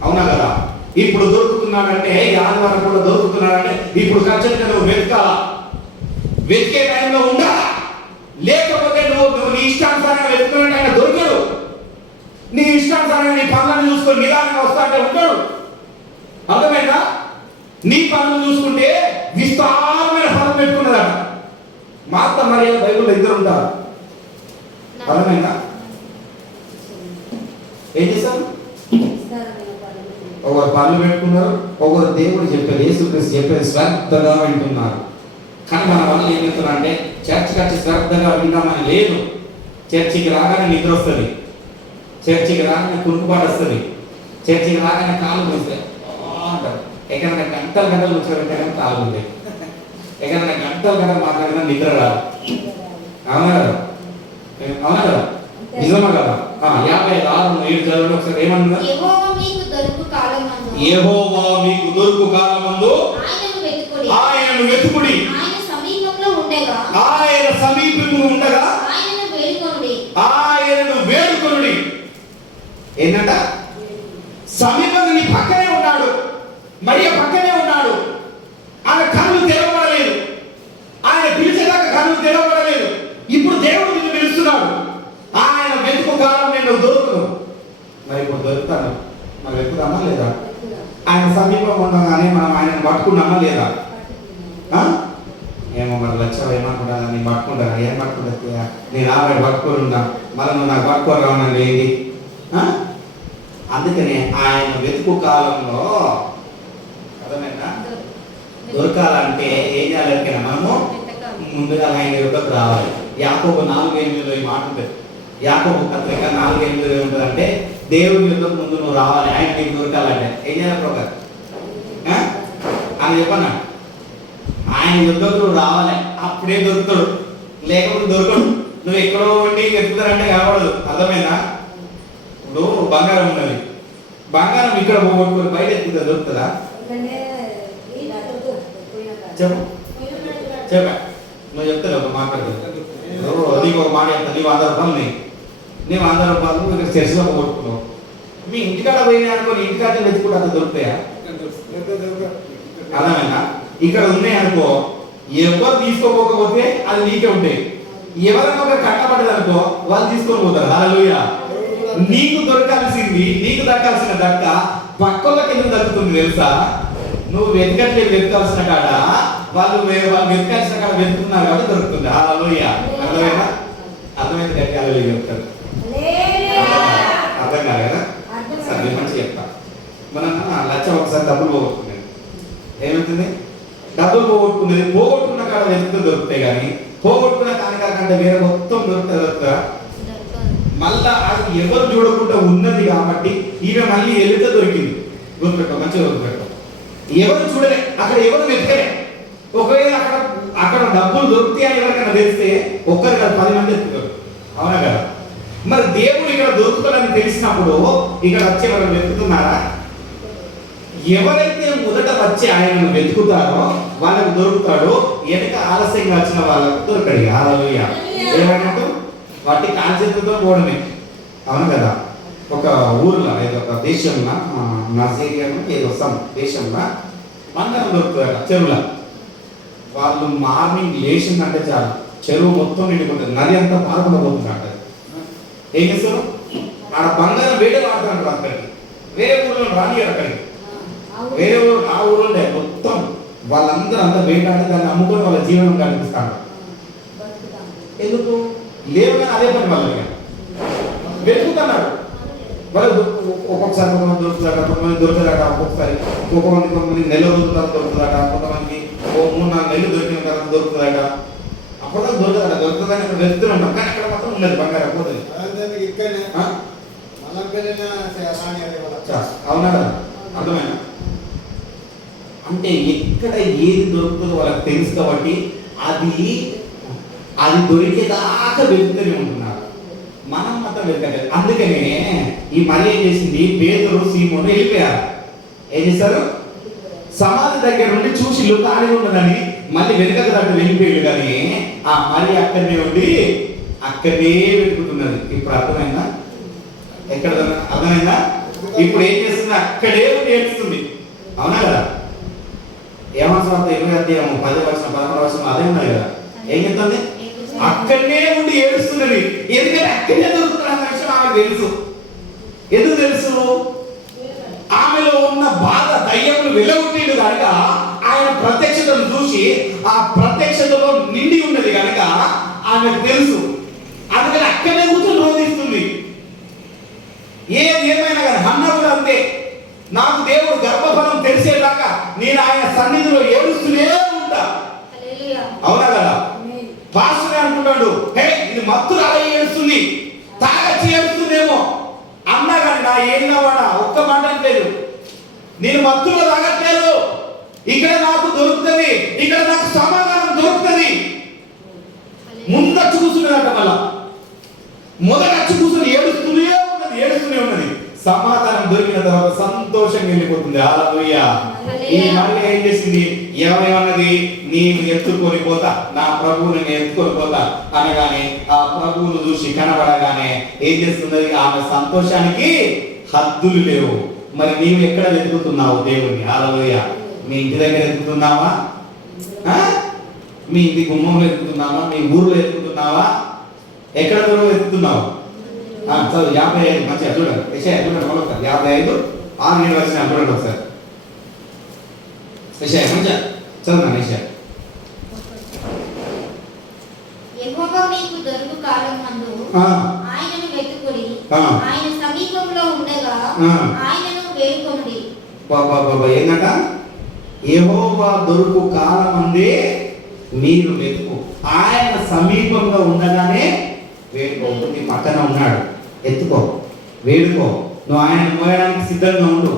అవునా కదా? ఇప్పుడు దొరుకుతున్నాడంటే ఆదివారం కూడా దొరుకుతున్నాడంటే ఇప్పుడు ఖచ్చితంగా నువ్వు వెతకాల. వెతికే టైంలో ఉండాలా. లేకపోతే నువ్వు నీ ఇష్టానుసారంగా వెతుకున్నట్టు ఆయన దొరకడు. నీ ఇష్టానుసారంగా నీ పనులను చూసుకొని నిదానంగా వస్తాంటే ఉంటాడు. అర్థమైందా? నీ పనులు చూసుకుంటే విస్తారమైన పనులు పెట్టుకున్నదట. మార్త మరియ బైబిల్లో ఇద్దరు ఉంటారు. అర్థమైందా? ఏం చేశారు? ఒకరు పనులు పెట్టుకున్నారు, ఒకరు దేవుడు చెప్పారు, యేసుక్రీస్తు చెప్పారు, శ్రద్ధగా వింటున్నారు. కానీ మన వల్ల ఏం చెప్తున్నారు అంటే చర్చికి వచ్చి శ్రద్ధగా వింటామని లేదు. చర్చికి రాగానే నిద్ర వస్తుంది, చర్చికి రాగానే కురుకుపాటు వస్తుంది, చర్చికి రాగానే కాలు పోస్తాయి అంటారు. ఎక్కడైనా గంటలు కూర్చోబెట్టే కానీ కాలు పోతాయి, ఎక్కడైనా గంటలు మాట్లాడినా నిద్ర రాదు. అవునా కదా? అవునా కదా? నిజమా కదా? 56:7 చదవండి ఒకసారి. ఏమన్నా? యెహోవా మీకు దొరుకు కాలమందు ఆయనను వెతుకుడి. ఆయన సమీపంలో ఉండగా ఆయనను వేడుకొనుడి. ఏంటంట? సమీపంగా నీ పక్కనే ఉన్నాడు, మరియ పక్కనే ఉన్నాడు. ఆయన కన్నులు తెరవబడలేదు, ఆయన పిలిచేదాకా కన్నులు తెరవబడలేదు. ఇప్పుడు దేవుడు నిన్ను పిలుస్తున్నాడు. ఆయన వెతుకు కాలం నేను దొరుకును. మరి ఇప్పుడు దొరుకుతాను. మరి వెతుకుతామా లేదా? ఆయన సమీపం ఉండగానే మనం ఆయనను పట్టుకున్నామా లేదా? ఏమో మరి లక్ష ఏమనుకుంటా, నేను పట్టుకుంటాను. ఏం పట్టుకుంటా? నేను ఆవిడ పట్టుకొని ఉన్నా, మరి నువ్వు నాకు పట్టుకొని రావనండి ఏంటి? అందుకనే ఆయన వెతుకు కాలంలో అర్థమైనా దొరకాలంటే ఏం చేయాలంటే మనము ముందుగా ఆయన యొక్కకు రావాలి. యాకోబు 4:8 ఈ మాట ఉంటుంది. యాకోబు పత్రిక 4:8 ఉంటుందంటే దేవుడి యొక్కకు ముందు నువ్వు రావాలి. ఆయన నీకు దొరకాలంటే ఏం చేయాలి ప్రభు అని చెప్పన్నా? ఆయన యొక్కకు నువ్వు రావాలి, అప్పుడే దొరుకుతాడు. లేకపోతే దొరకడు. నువ్వు ఎక్కడో ఉండి వెతుకుతారంటే కనబడదు. అర్థమైందా? ఇప్పుడు బంగారం ఉన్నది, బంగారం ఇక్కడ పోగొట్టుకొని బయట ఎత్తుకుంటే దొరుకుతుందా? అందుకనే ఈ నాతో పోయిన కాదు. చెప్పు చెప్పా నువ్వు చెప్తాను ఒక మాట్లాడతాను నీకు ఒక మాట చెప్తాను. నీవు 100 రూపాయలు నీవు 100 రూపాయలు ఇక్కడ చర్చిలో కొట్టుకున్నావు. మీ ఇంటికాడ పోయినా అనుకో ఇంటికాడ వెతుకుంటే అంత దొరుకుతాయా? అర్థమైనా? ఇక్కడ ఉన్నాయి అనుకో ఎవరు తీసుకోకపోతే అది నీకే ఉంటాయి. ఎవరైనా ఒక కట్టబడ్డది అనుకో వాళ్ళు తీసుకొని పోతారు. హల్లెలూయా. నీకు దొరకాల్సింది నీకు దక్కాల్సిన దక్క పక్కలకి ఎందుకు దక్కుతుంది తెలుసా? నువ్వు వెతకట్లేదు, వెతకాల్సిన కాడ వాళ్ళు వెతకాల్సిన కాడ వెతుకున్నారు కాబట్టి దొరుకుతుంది. హల్లెలూయా. అర్థమైనా? అర్థమైంది గట్టి హల్లెలూయా చెప్తారు. అర్థం కాలేదా? సరే మంచిగా చెప్తా. మనం లచ్చ ఒకసారి డబ్బులు పోగొట్టుకునేది ఏమవుతుంది? డబ్బులు పోగొట్టుకున్న కాడ వెతుకుతూ దొరుకుతాయి కానీ పోగొట్టుకున్న కానికంటే వేరే మొత్తం దొరుకుతా. మళ్ళా అది ఎవరు చూడకుండా ఉన్నది కాబట్టి ఈమె మళ్ళీ వెళితే దొరికింది. గుర్తుపెట్టాం, మంచిగా గుర్తుపెట్టాం. ఎవరు చూడలే, అక్కడ ఎవరు వెతకలే. ఒకవేళ అక్కడ డబ్బులు దొరుకుతాయని ఎవరికైనా తెలిస్తే ఒక్కరు కాదు 10 మంది ఎత్తుతారు. అవునా కదా? మరి దేవుడు ఇక్కడ దొరుకుతాడని తెలిసినప్పుడు ఇక్కడ వచ్చే వాళ్ళు వెతుకుతున్నారా? ఎవరైతే మొదట వచ్చి ఆయనను వెతుకుతారో వాళ్ళకు దొరుకుతాడు. వెనక ఆలస్యంగా వచ్చిన వాళ్ళకు దొరకడు. హల్లెలూయా. ఏమన్నట్టు వాటి కాల్చేతులతో పోవడమే. అవును కదా? ఒక ఊర్లో ఏదో ఒక దేశంలో నజీరియాను ఏదో దేశంలో బంగారం దొరుకుతారు చెరువుల. వాళ్ళు మార్నింగ్ లేచిందంటే చాలు చెరువు మొత్తం నిండుకుంటుంది, నది అంతా పారకుండా పోతుందంట. ఏం చేస్తారు? ఆడ బంగారం వేడే వాడుతుంటారు. అక్కడికి వేరే ఊళ్ళో రానియారు. అక్కడికి వేరే ఊరు ఆ ఊరుండే మొత్తం వాళ్ళందరూ అంతా వేటాడి దాన్ని అమ్ముకొని వాళ్ళ జీవనం కనిపిస్తాడు. ఎందుకు లేవగానే అదే పని వాళ్ళకి వెతుకుతున్నాడు. వాళ్ళు ఒక్కొక్కసారి కొంతమంది దొరుకుతాడ, కొంతమంది దొరుకుతాడట. కొంతమంది నెల రోజుల తర్వాత దొరుకుతాడట. కొంతమందికి 3-4 నెలలు దొరికిన తర్వాత దొరుకుతాడట. అప్పుడు దొరుకుతాడట. దొరుకుతుందని ఇక్కడ వెతుకుతున్నాం కానీ అక్కడ మాత్రం ఉన్నది బంగారం పోతుంది. అవునా కదా? అర్థమైనా? అంటే ఎక్కడ ఏది దొరుకుతుందో వాళ్ళకి తెలుసు కాబట్టి అది దొరికేదాకా వెతుకుతూనే ఉంటున్నారు. మనం మాత్రం వెతకలేదు. అందుకనే ఈ మరి ఏం చేసింది? పేతురు సీమోను వెళ్ళిపోయారు. ఏం చేశారు? సమాధి దగ్గర నుండి చూసి ఖాళీ ఉన్నదని మళ్ళీ వెనుకకు దగ్గర వెళ్ళిపోయాడు. కానీ ఆ మరి అక్కడనే ఉండి అక్కడనే వెతుకుతున్నది. ఇప్పుడు అర్థమైందా? ఎక్కడ అర్థమైందా? ఇప్పుడు ఏం చేస్తుంది? అక్కడే ఉండి ఏడుస్తుంది. అవునా కదా? ఏమవుతుంది? 20 అధ్యాయం 10 వచనం 11 వచనం అదే ఉన్నాయి కదా. ఏం చెప్తుంది? అక్కడనే ఉండి ఏడుస్తున్నది. ఎందుకంటే అక్కడనే దొరుకుతున్న విషయం ఆమెకు తెలుసు. ఎందుకు తెలుసు? ఆమెలో ఉన్న బాధ దయ్యములు వెలగొట్టిండు కనుక ఆయన ప్రత్యక్షతను చూసి ఆ ప్రత్యక్షతలో నిండి ఉన్నది కనుక ఆమెకు తెలుసు. అందుకని అక్కడనే కూర్చొని రోధిస్తుంది. ఏమైనా కానీ హన్న కూడా అంతే. నాకు దేవుడు గర్భఫలం తెలిసేదాకా నేను ఆయన సన్నిధిలో ఏడుస్తూనే ఉంటా. అవునా కదా? పాస్టర్ అనుకుంటాడు, హే ఇది మత్తులు అలా ఏడుస్తుంది, తాగచ్చి ఏడుస్తుందేమో అన్నా కానీ నా ఏడినవాడా ఒక్క మాట లేదు. నేను మత్తులో తాగట్లేదు. ఇక్కడ నాకు దొరుకుతుంది, ఇక్కడ నాకు సమాధానం దొరుకుతుంది. ముందచ్చు కూర్చున్నదట. మళ్ళా మొదట వచ్చి కూర్చొని ఏడుస్తూనే ఉన్నది. సమాధానం దొరికిన తర్వాత సంతోషంగా వెళ్ళిపోతుంది. హల్లెలూయా. ఈ మళ్ళీ ఏం చేసింది? ఏమన్నది? నేను ఎత్తుకొని పోతా, నా ప్రభువుని నేను ఎత్తుకొని పోతా అనగానే ఆ ప్రభువును చూసి కనబడగానే ఏం చేస్తున్నది? ఆమె సంతోషానికి హద్దులు లేవు. మరి నీవు ఎక్కడ వెతుకుతున్నావు దేవుణ్ణి? హల్లెలూయా. మీ ఇంటి దగ్గర వెతుకుతున్నావా? మీ ఇంటి గుమ్మంలో వెతుకుతున్నావా? మీ ఊర్లో వెతుకుతున్నావా? ఎక్కడ వెతుకుతున్నావు? చదువు 55 మంచిగా చూడండి. విషయం చూడండి. 55 6-7 వచ్చిన చూడండి ఒకసారి. విషయం మంచిగా చదువు. విషయం యెహోవా మీకు దొరుకు కాలమందు ఆయనను వెతుకుడి, ఆయన సమీపంలో ఉండగా ఆయనను వేడుకొనుడి. ఏంటంట? యెహోవా దొరుకు కాలమందే మీరు వెతుకు, ఆయన సమీపంగా ఉండగానే వేడుకో. నీ పక్కన ఉన్నాడు, ఎత్తుకో, వేడుకో. నువ్వు ఆయన మోయడానికి సిద్ధంగా ఉండు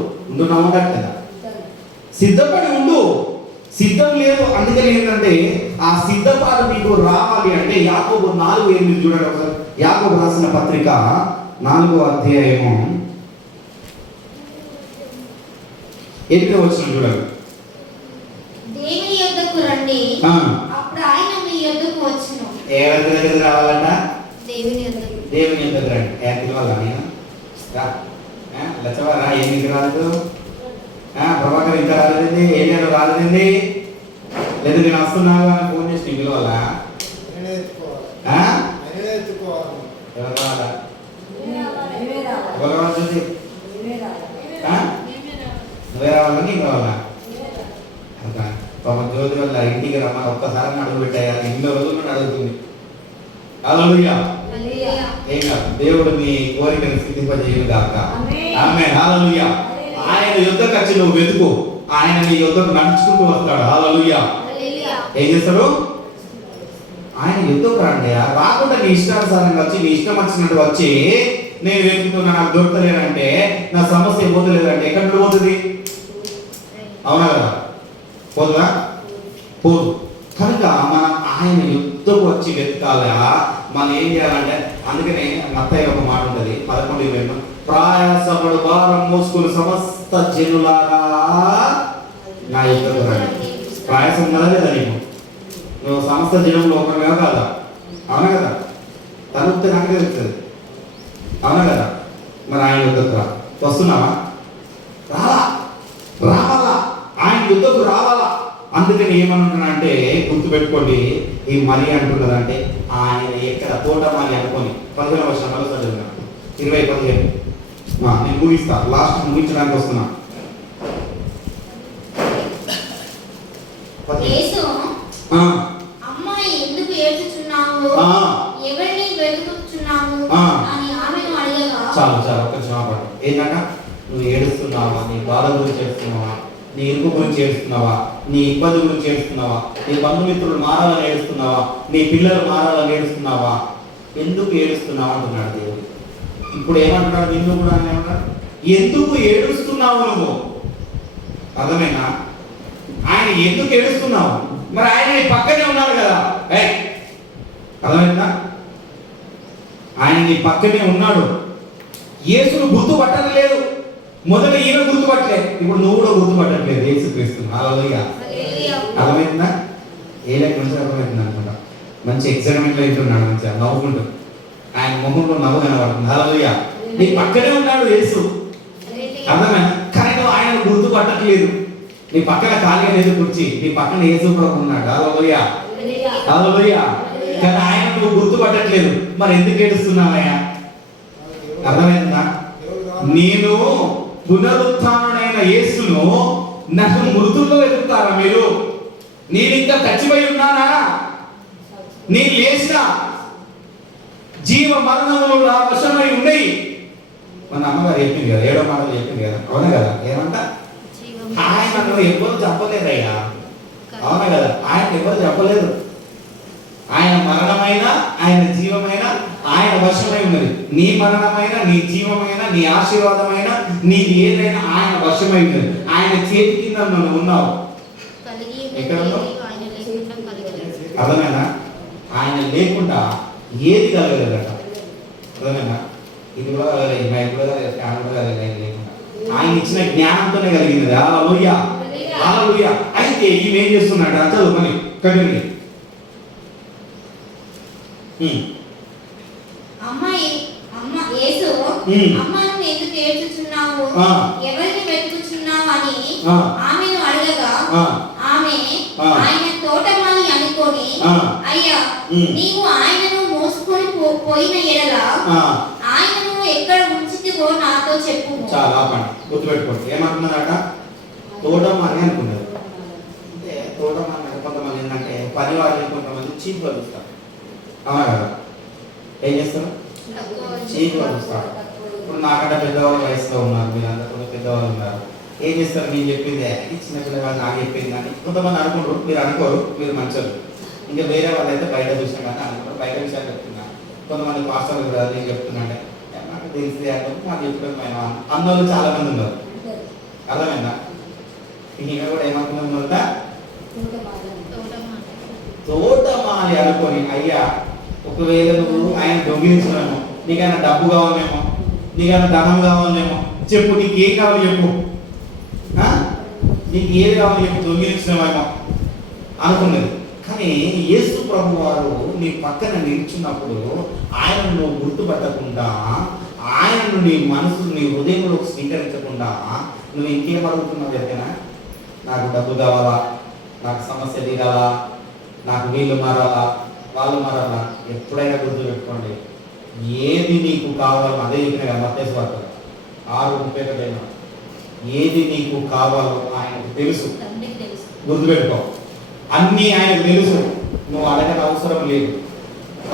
నమ్మకం కదా. సిద్ధపడి ఉండు. సిద్ధం లేదు. అందుకని ఏంటంటే ఆ సిద్ధపాటు మీకు రావాలి అంటే యాకోబు 4:8 చూడండి ఒకసారి. యాకోబు రాసిన పత్రిక 4వ అధ్యాయము ఎనిమిదో వచనం చూడండి. దేవుని యొద్దకు రండి, ఆ, అప్పుడు ఆయన మీ యొద్దకు వచ్చును. ఎవరి దగ్గరికి రావాలంట? దేవుని యొద్దకు. దేవుని యొద్దకు రండి. పిలవాలా నేను? లచ్చవారా ఎందుకు రాలేదు? ప్రభాకర్ ఇంకా రాలేదండి, ఏం రాలేదండి, లేదు నేను వస్తున్నాను అని ఫోన్ చేసి నీకు పిలవాలా? ఎవరు రావాలా? ఎవరు రావాల్సింది? నువ్వే రావాలా నీకు రావాలా? పాప జ్యోతి వల్ల ఇంటికి రమ్మని ఒక్కసారి అడుగు పెట్టాయా, ఎన్నో రోజుల నుండి అడుగుతుంది. హల్లెలూయా. ఏం కాదు, దేవుడు నీ కోరికను సిద్ధింపజేయను గాక. ఆమేన్. హల్లెలూయా. ఆయన యుద్ధకు వచ్చి నువ్వు వెతుకు, ఆయన నీ యుద్ధకు నడుచుకుంటూ వస్తాడు. హల్లెలూయా. ఏం చేస్తాడు? ఆయన యుద్ధకు రండి, రాకుండా నీ ఇష్టానుసారంగా వచ్చి నీ ఇష్టం వచ్చినట్టు వచ్చి నేను వెతుకుతున్నా నాకు దొరకలేదంటే, నా సమస్య పోతలేదంటే ఎక్కడ నుండి పోతుంది? అవునా కదా? పోదురా? పోదు. కనుక మనం ఆయన యుద్ధకు వచ్చి వెతకాలా. మనం ఏం చేయాలంటే, అందుకనే మత్తయి ఒక మాట ఉంటుంది 11:20, ప్రయాసపడు భారం మోసుకుని సమస్త జనులారా నా యుద్ధకు రండి. ప్రయాసం కదా లేదా నీకు? నువ్వు సమస్త జనంలో ఒకరిగా కాదా? అవునా కదా? తనుస్తే నాకు తెలుస్తుంది. అవునా కదా? మరి ఆయన యుద్ధకు రా. వస్తున్నావా? రావాలా, ఆయన యుద్ధకు రావాలా. అందుకని ఏమనుకున్నానంటే, గుర్తుపెట్టుకోండి, ఈ మరి అంటున్నదంటే ఆయన ఎక్కడ తోటమాలి అనుకొని 15వ వర్షంలో చదివిన 20:15. నేను ముగిస్తా, లాస్ట్ ముగించడానికి వస్తున్నా. యేసు, అమ్మాయి ఎందుకు ఏడ్చుచున్నావు, ఎవరిని వెతుకుచున్నావు అని ఆమెను అడగగా, చాలు ఒక క్షమాపణ. ఏంటంట? నువ్వు ఏడుస్తున్నావా? నీ బాధ గురించి ఏడుస్తున్నావా? నీ ఇరుకు గురించి ఏడుస్తున్నావా? నీ ఇబ్బంది గురించి ఏడుస్తున్నావా? నీ బంధుమిత్రులు మారాలని ఏడుస్తున్నావా? నీ పిల్లలు మారాలని ఏడుస్తున్నావా? ఎందుకు ఏడుస్తున్నావు అంటున్నాడు దేవుడు. ఇప్పుడు ఏమంటున్నాడు? నిన్ను కూడా ఏమంటాడు? ఎందుకు ఏడుస్తున్నావు నువ్వు? అర్థమేనా? ఆయన ఎందుకు ఏడుస్తున్నావు? మరి ఆయన నీ పక్కనే ఉన్నాడు కదా. అర్థమైందా? ఆయన నీ పక్కనే ఉన్నాడు. యేసును గుర్తుపట్టలేదు. మొదట ఈయన గుర్తుపట్టలేదు, ఇప్పుడు నువ్వు కూడా గుర్తుపట్టట్లేదు యేసు క్రీస్తు. హల్లెలూయా. అర్థమైందా? ఏ లెక్క నుంచి అర్థమవుతుంది అనుకుంటా. మంచి ఎక్సైట్మెంట్లో ఇంటున్నాడు, మంచిగా నవ్వుకుంటూ, ఆయన ముఖంలో నవ్వు కనబడుతుంది. హల్లెలూయా. నీ పక్కనే ఉన్నాడు యేసు. అర్థమైందా? కానీ నువ్వు ఆయన గుర్తుపట్టట్లేదు. నీ పక్కన ఖాళీగా లేదు కుర్చీ, నీ పక్కన యేసు ప్రభు ఉన్నాడు. హల్లెలూయా. హల్లెలూయా. కానీ ఆయన నువ్వు గుర్తుపట్టట్లేదు. మరి ఎందుకు ఏడుస్తున్నావయ్యా? అర్థమైందా? నేను పునరుత్థానుడైన యేసును నాకు మృతుల్లో ఎదుగుతారా మీరు? నేను ఇంకా చచ్చిపోయి ఉన్నానా? నేను లేచిన జీవ మరణములు నా వశమై ఉన్నాయి. మన అమ్మగారు చెప్పింది కదా, 7వ మాటలు చెప్పింది కదా. అవునా కదా? ఏమంట? ఆయన నువ్వు ఎవరు చెప్పలేదయ్యా. అవునా కదా? ఆయన ఎవరు చెప్పలేదు. ఆయన మరణమైన ఆయన జీవమైన ఆయన వశమై ఉన్నది. నీ మరణమైన నీ జీవమైన నీ ఆశీర్వాదమైన నీది ఏదైనా ఆయన వశమై ఉన్నది. ఆయన చేతి కింద నువ్వు ఉన్నావు. ఎక్కడ ఉన్నావు? అర్థమేనా? ఆయన లేకుండా ఏది కలగలేదట. అర్థమేనా? ఇది కూడా కలగలేదు, మైక్ కూడా కలగలేదు, ఫ్యాన్ కూడా కలగలేదు లేకుండా. ఆయన ఇచ్చిన జ్ఞానంతోనే కలిగినది. హల్లెలూయా. హల్లెలూయా. అయితే ఈమె ఏం చేస్తున్నాడు? చదువు పని కంటిన్యూ. యేసు, అమ్మను ఎందుకు ఏడ్చుచున్నావు, ఎవరిని వెతుకుచున్నావు అని ఆమెను అడగగా, ఆమె ఆయన తోటమాలి అనుకొని, అయ్యా నీవు ఆయనను మోసుకొని పోయిన ఎడల ఆయనను ఎక్కడ ఉంచితివో నాతో చెప్పు. చాలా పని గుర్తుపెట్టుకోండి. ఏమంటున్నారట? తోటమాలి అనుకున్నారు. అంటే తోటమాలి కొంతమంది ఏంటంటే పని వాళ్ళు కొంతమంది చీప్ కలుస్తారు. అవునా కదా? ఏం చేస్తారు? చీప్ కలుస్తారు. ఇప్పుడు నాకంటే పెద్దవాళ్ళు వయసులో ఉన్నారు, మీరు అందరూ పెద్దవాళ్ళు ఉన్నారు. ఏం చేస్తారు? నేను చెప్పింది చిన్న పిల్లవాళ్ళు నాకు చెప్పింది అని కొంతమంది అనుకుంటారు. మీరు అనుకోరు, మీరు మంచోళ్ళు. ఇంకా వేరే వాళ్ళు అయితే బయట చూసినా కానీ అనుకుంటారు. బయట విషయాలు చెప్తున్నారు. కొంతమంది పాస్టర్లు కూడా నేను చెప్తున్నాంటే నాకు తెలిసి మాకు చెప్పుకోకపోయినా అందరూ చాలా మంది ఉన్నారు. అర్థమైందా? ఈమె కూడా ఏమనుకున్నాం? తోటమాలి అనుకొని, అయ్యా ఒకవేళ నువ్వు ఆయన దొంగిలించడమో, నీకైనా డబ్బు కావాలేమో, నీకైనా ధనం కావాలేమో, చెప్పు, నీకేం కావాలి చెప్పు. నీకు ఏది కావాలి చెప్పి దొంగిలించినవేమో అనుకున్నది. కానీ యేసు ప్రభు వారు నీ పక్కన నిల్చున్నప్పుడు ఆయనను నువ్వు గుర్తుపట్టకుండా, ఆయనను నీ మనసు నీ హృదయంలో స్వీకరించకుండా నువ్వు ఇంకేం అడుగుతున్నావు చెప్పినా? నాకు డబ్బు కావాలా, నాకు సమస్య తీరాలా, నాకు వీళ్ళు మారాలా, వాళ్ళు మారాలా. ఎప్పుడైనా గుర్తుపెట్టుకోండి, ఏది నీకు కావాలో అదే చెప్పిన కదా మత్తయి సువార్త 6:31. ఏది నీకు కావాలో ఆయనకు తెలుసు. తండ్రికి తెలుసు. గుర్తుపెట్టుకో, అన్నీ ఆయనకు తెలుసు. నువ్వు అడగని అవసరం లేదు.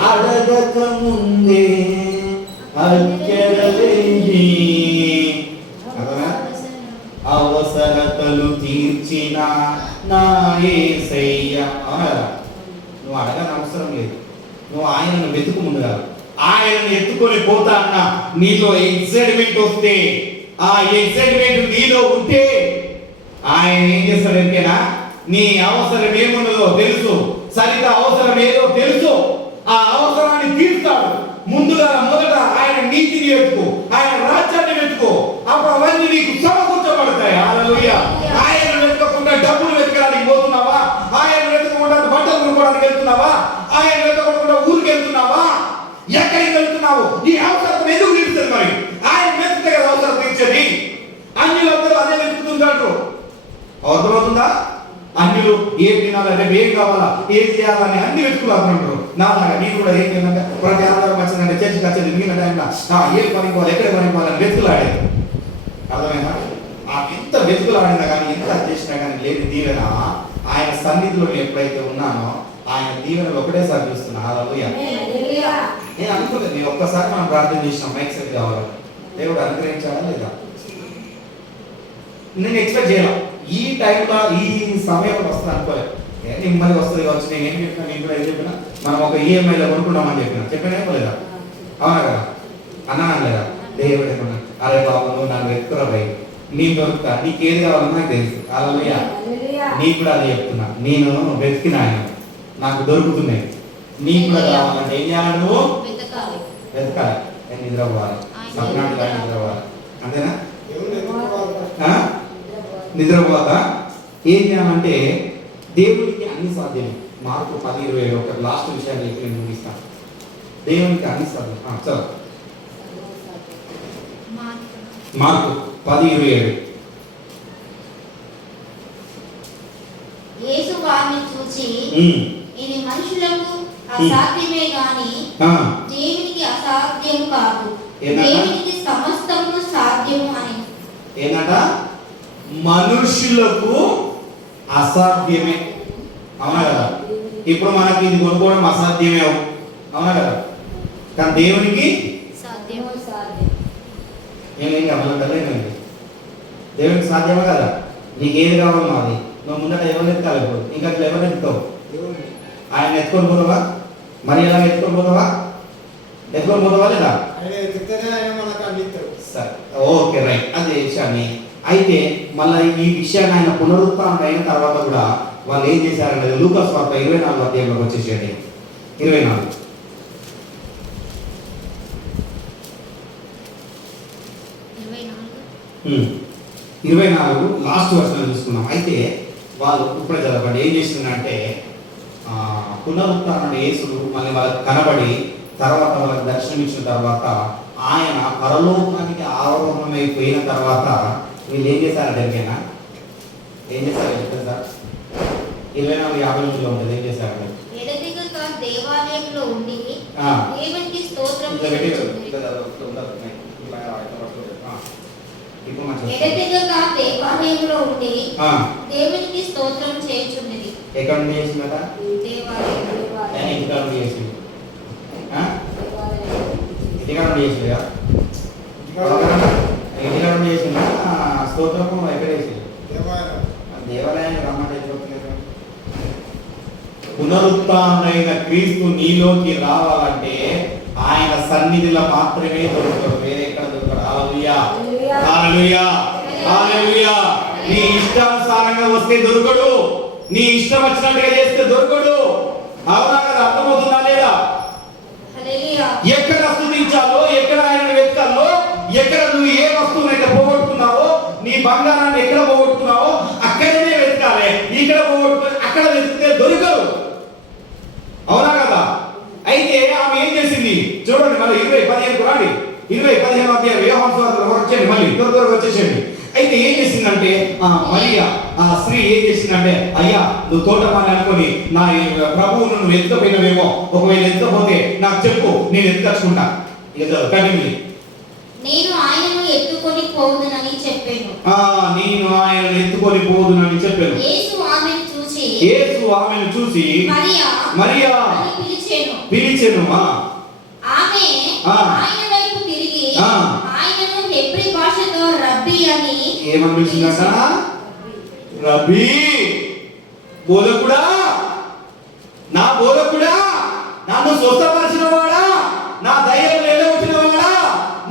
అడగక ముందే అర్చనలేని అవసరతలు తీర్చిన నా యేసయ్య. అవునా కదా? నువ్వు అడగని అవసరం లేదు. నువ్వు ఆయనను వెతుకు ముందుగా. ఆయనను ఎత్తుకొని పోతా అన్న నీలో ఎక్సైట్మెంట్ వస్తే, ఆ ఎక్సైట్మెంట్ నీలో ఉంటే ఆయన ఏం చేస్తాడంటేనా, నీ అవసరం ఏమున్నదో తెలుసు, సరిత అవసరం ఏదో తెలుసు, ఆ అవసరాన్ని తీర్స్తాడు. ముందుగా మొదట ఆయన నీతిని వెతుకు, ఆయన రాజ్యాన్ని వెతుకు, అప్పుడు అవన్నీ నీకు సమకూర్చబడతాయి. హల్లెలూయా. ఆయన వెతకకుండా డబ్బులు వెతకడానికి పోతున్నావా? ఆయన వెతకకుండా బట్టలు కొనుక్కోవడానికి వెళ్తున్నావా? ఆయన వెతకకుండా ఊరికి వెళ్తున్నావా? ఎక్కడికి వెళ్తున్నావు? ఈ అవసరం ఎందుకు తీరుస్తుంది? మరి ఆయన వెతికితే కదా అవసరం తీర్చేది. అన్యులందరూ అదే వెతుకుతుంటారు. అర్థమవుతుందా? అన్యులు ఏం తినాలా, రేపు ఏం కావాలా, ఏం చేయాలని అన్ని వెతుకులాడుతుంటారు. నాలాగా నీకు కూడా ఏం తిన్నాక ప్రతి ఆధారం వచ్చిందంటే చర్చికి వచ్చేది మిగిలిన టైంలో ఏం పని పోవాలి, ఎక్కడ పని పోవాలని వెతుకులాడేది. అర్థమైనా? ఎంత వెతుకులాడినా కానీ, ఎంత చేసినా కానీ లేని దీవెన ఆయన సన్నిధిలో ఎప్పుడైతే ఉన్నానో ఆయన దీవెనలు ఒకటేసారి చూస్తున్నా. హల్లెలూయా. నేను అనుకోలేదు, నేను ఒక్కసారి మనం ప్రార్థన చేసినాం మైక్ సెట్ కావాలని. దేవుడు అనుగ్రహించాడా లేదా? నేను ఎక్స్పెక్ట్ చేయాలి ఈ టైంలో ఈ సమయంలో వస్తుంది అనుకోలేదు. నెమ్మది వస్తుంది కావచ్చు. నేను ఏం చెప్పినా, నేను కూడా ఏం చెప్పినా, మనం ఒక ఈఎంఐలో కొనుక్కుంటామని చెప్పినా లేదా? అవునా కదా? అన్నాను లేదా? దేవుడు ఏమన్నా, అరే బాబు నువ్వు నన్ను వెతుకురా భయ్, నేను దొరుకుతా, నీకు ఏది కావాలన్నా నాకు తెలుసు. హల్లెలూయా. నీకు కూడా అదే చెప్తున్నా, నేను వెతికిన ఆయన నాకు దొరుకుతున్నాయి. నీకు కూడా కావాలంటే ఏం చేయాలి? నువ్వు వెతకాలి. నిద్రపోవాలి. సత్యనారాయణ గారు నిద్రపోవాలి. అంతేనా? నిద్రపోతా ఏం చేయాలంటే దేవునికి అన్ని సాధ్యమే. మార్కు 10:21 లాస్ట్ విషయాన్ని చెప్పి నేను ముగిస్తాను. దేవునికి అన్ని సాధ్యం. చదువు మార్కు 10:27. యేసు వారిని చూచి, ఇది మనుషులకు అసాధ్యమే గాని దేవునికి అసాధ్యం కాదు, దేవునికి సమస్తము సాధ్యము అని. ఏంటంట? మనుషులకు అసాధ్యమే. అవునా కదా? ఇప్పుడు మనకి ఇది కొనుక్కోవడం అసాధ్యమే. అవునా కదా? కానీ దేవునికి సాధ్యము. ఏమేం కావాలంటే దేవునికి సాధ్యమే కదా? నీకు ఏది కావాలో అది నువ్వు ముందట ఎవరు ఎత్తుకాలి. ఇంకా అట్లా ఎవరు ఎత్తుతావు? ఆయన ఎత్తుకొని పోతావా? మరి ఎలా ఎత్తుకొని పోతావా? ఎత్తుకొని పోతావా లేదా? సరే, ఓకే, రైట్. అదే విషయాన్ని అయితే మళ్ళీ ఈ విషయాన్ని ఆయన పునరుత్థానం అయిన తర్వాత కూడా వాళ్ళు ఏం చేశారంటే లూకా సువార్త 24వ అధ్యాయంలోకి వచ్చేసేయండి. 24 లాస్ట్ వర్షన్ చూసుకున్నాం. అయితే వాళ్ళు ఇప్పుడే చదవండి ఏం చేసిందంటే పునరుత్థానం యేసుడు మళ్ళీ వాళ్ళకి కనబడి తర్వాత వాళ్ళకి దర్శనం ఇచ్చిన తర్వాత ఆయన పరలోకానికి ఆరోహణమైపోయిన తర్వాత వీళ్ళు ఏం చేశారంటే ఎరికైనా ఏం చేశారు చెప్తారు సార్? 24:50 ఉంటుంది. ఏం చేశారంటే ఎడతెగక దేవాలయంలో ఉండి దేవునికి స్తోత్రం దేవునికి స్తోత్రం చేయుచున్నది. ఎక్కడ నుండి చేసిందట? దేవాలయంలో. ఇంటికాడ నుండి చేసింది. ఇంటికాడ నుండి చేసిందా? ఇంటికాడ నుండి చేసిందా? స్తోత్రం ఎక్కడ చేసింది? దేవాలయానికి రమ్మంటే పునరుత్థానమైన క్రీస్తు నీలోకి రావాలంటే ఆయన సన్నిధిలో మాత్రమే దొరుకుతాడు, వేరే ఎక్కడ దొరకడు. హల్లెలూయా, హల్లెలూయా, హల్లెలూయా. నీ ఇష్టానుసారంగా వస్తే దొరకడు, నీ ఇష్టం వచ్చినట్టుగా చేస్తే దొరకడు. అవునా కదా? అర్థమవుతుందా లేదా? ఎక్కడ స్తుతించాలో, ఎక్కడ ఆయనను వెతకాలో, ఎక్కడ నువ్వు ఏ వస్తువునైతే పోగొట్టుకున్నావో, నీ బంగారాన్ని ఎక్కడ పోగొట్టుకున్నావో అక్కడే 15 రాండి, 15 అధ్యాయం యోహాను సువార్త వచ్చేయండి, మళ్ళీ త్వరగా వచ్చేసేయండి. అయితే ఏం చేసిందంటే మరియా ఆ స్త్రీ ఏం చేసిందంటే, అయ్యా నువ్వు తోటమాలి అనుకొని నా ప్రభువును నువ్వు ఎత్తుకపోయినవేమో, ఒకవేళ ఎత్తుకపోతే నాకు చెప్పు, నేను ఎత్తుకొచ్చుకుంటా. కంటిన్యూ. నేను ఆయనను ఎత్తుకొని పోదునని చెప్పాను. నేను ఆయనను ఎత్తుకొని పోదునని చెప్పాను. యేసు ఆమెను చూసి మరియా పిలిచెను. ఆమె ఆయన వైపు తిరిగి ఆయనను హెబ్రీ భాషతో రబ్బీ అని ఏమని పిలిచిందట? రబ్బీ, బోధకుడా, నా బోధకుడా, నన్ను స్వస్థపరిచిన వాడా, నా ధైర్యం నిలబెట్టిన వాడా,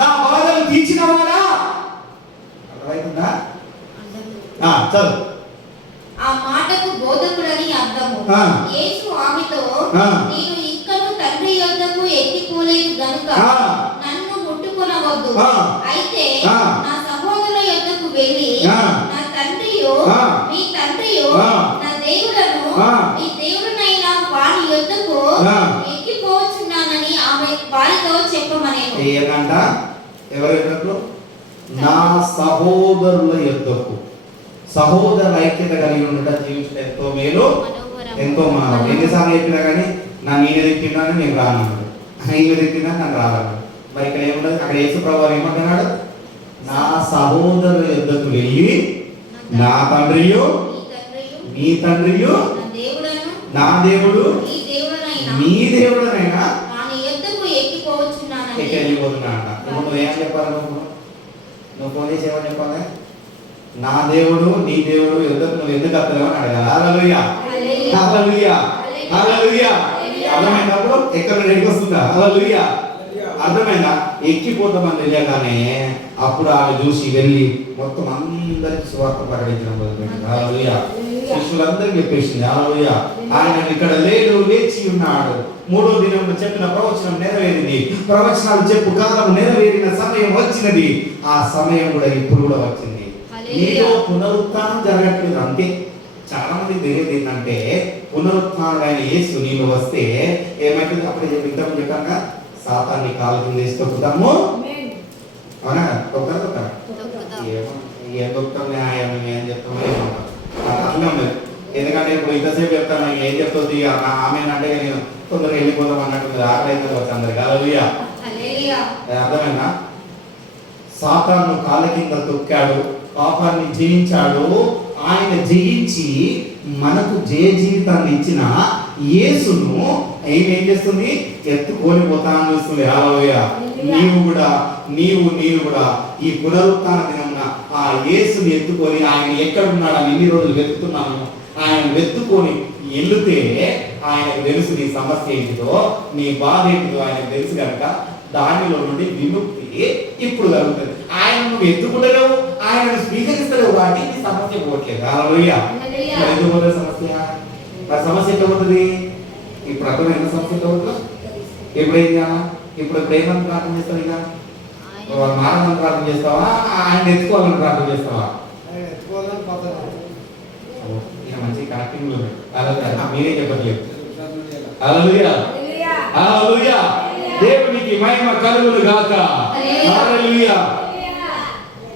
నా బాధలు తీర్చిన వాడా. అర్థమైందా? చదువు. ఆ మాటకు బోధకుడని అర్థము. యేసు ఆమెతో, నేను ఇక్కను తండ్రి యొద్దకు ఎక్కిపోలేదు గనుక నన్ను ముట్టుకొనవద్దు. అయితే నా సహోదరుల యొద్దకు వెళ్ళి నా తండ్రియు మీ తండ్రియు నా దేవుడను మీ దేవుడనైన వారి యొద్దకు ఎక్కిపోవచ్చున్నానని ఆమె వారితో చెప్పమనేను. ఏమంట? ఎవరి యొద్దకు? నా సహోదరుల యొద్దకు. సహోదరుల ఐక్యత కలిగి ఉండటం జీవించడం ఎంతో మేలు, ఎంతో మనోహరం. ఎన్నిసార్లు చెప్పినా కానీ నా నేను తిప్పినా నేను రానన్నాడు, ఈమె తిప్పినా నన్ను రానన్నాడు. మరి ఇక్కడ ఏముండదు? అక్కడ యేసు ప్రభువు ఏమంటున్నాడు? నా సహోదరుల యొద్దకు వెళ్ళి నా తండ్రియు మీ తండ్రియు నా దేవుడు మీ దేవుడనైనా వెళ్ళిపోతున్నా అంట. నువ్వు ఏం చెప్పాలి? నువ్వు ఫోన్ చేసి ఏమని చెప్పాలి? నా దేవుడు నీ దేవుడు ఎందుకు నువ్వు ఎందుకు అర్థం అని అడగాలి. హల్లెలూయా, హల్లెలూయా, హల్లెలూయా. అర్థమైనప్పుడు ఎక్కడ రెడీకి వస్తుందా? హల్లెలూయా. అర్థమైందా? ఎక్కిపోతామని తెలియగానే అప్పుడు ఆమె చూసి వెళ్ళి మొత్తం అందరికి సువార్త ప్రకటించడం మొదలుపెట్టింది. హల్లెలూయా. శిష్యులందరికీ చెప్పేసింది. హల్లెలూయా. ఆయన ఇక్కడ లేడు, లేచి ఉన్నాడు. 3వ దినంలో చెప్పిన ప్రవచనం నెరవేరింది. ప్రవచనాలు చెప్పు కాలం నెరవేరిన సమయం వచ్చినది. ఆ సమయం కూడా ఇప్పుడు కూడా వచ్చింది. నీలో పునరుత్థానం జరగట్లేదు అంతే. చాలా మంది తెలియదు ఏంటంటే పునరుత్థానుడైన యేసు నీలో వస్తే ఏమైతుంది? అప్పుడే ఇంతకు చెప్పాక సాతాన్ని కాలు కింద వేసి తొక్కుతాము. అవునా? తొక్కరా? ఏం తొక్కుతాం? న్యాయం ఏం చెప్తామో అర్థం లేదు. ఎందుకంటే ఇప్పుడు ఇంతసేపు చెప్తాను, ఏం చెప్తుంది ఆమె అంటే నేను తొందరగా వెళ్ళిపోతాం అన్నట్టు ఆకలి వచ్చి అందరికి. హల్లెలూయా. అర్థమైనా? సాతాను కాళ్ళ కింద తొక్కాడు, పాపాన్ని జయించాడు. ఆయన జయించి మనకు జయ జీవితాన్ని ఇచ్చిన యేసును ఏం చేస్తుంది? ఎత్తుకొని పోతాను చూస్తుంది. హల్లెలూయా. నీవు కూడా ఈ పునరుత్థాన దినమున ఆ యేసుని ఎత్తుకొని ఆయన ఎక్కడ ఉన్నాడు అని ఎన్ని రోజులు వెతుకుతున్నాను, ఆయన వెతుక్కొని వెళితే ఆయనకు తెలుసు నీ సమస్య ఏంటిదో, నీ బాధ ఏంటిదో ఆయనకు తెలుసు కనుక దానిలో నుండి విముక్తి ఇప్పుడు కలుగుతుంది. ఆయన నువ్వు ఎత్తుకుంటలేవు, ఆయనను స్వీకరిస్తలేవు కాబట్టి నీ సమస్య పోవట్లేదు. హల్లెలూయా. ఎందుకు పోలేదు సమస్య? మరి సమస్య ఎట్లా పోతుంది? ఇప్పుడు అర్థమైన సమస్య ఎట్లా పోతుందో ఎప్పుడు ఏం చేయాలా? ఇప్పుడు ప్రేమను ప్రార్థన చేస్తావు, ఇక మానవాన్ని ప్రార్థన చేస్తావా, ఆయన ఎత్తుకోవాలని ప్రార్థన చేస్తావా? ఇక మంచి కనెక్టింగ్ మీరే చెప్పట్లేదు. హల్లెలూయా, హల్లెలూయా. దేవునికి మహిమ కలుగును గాక. హల్లెలూయా.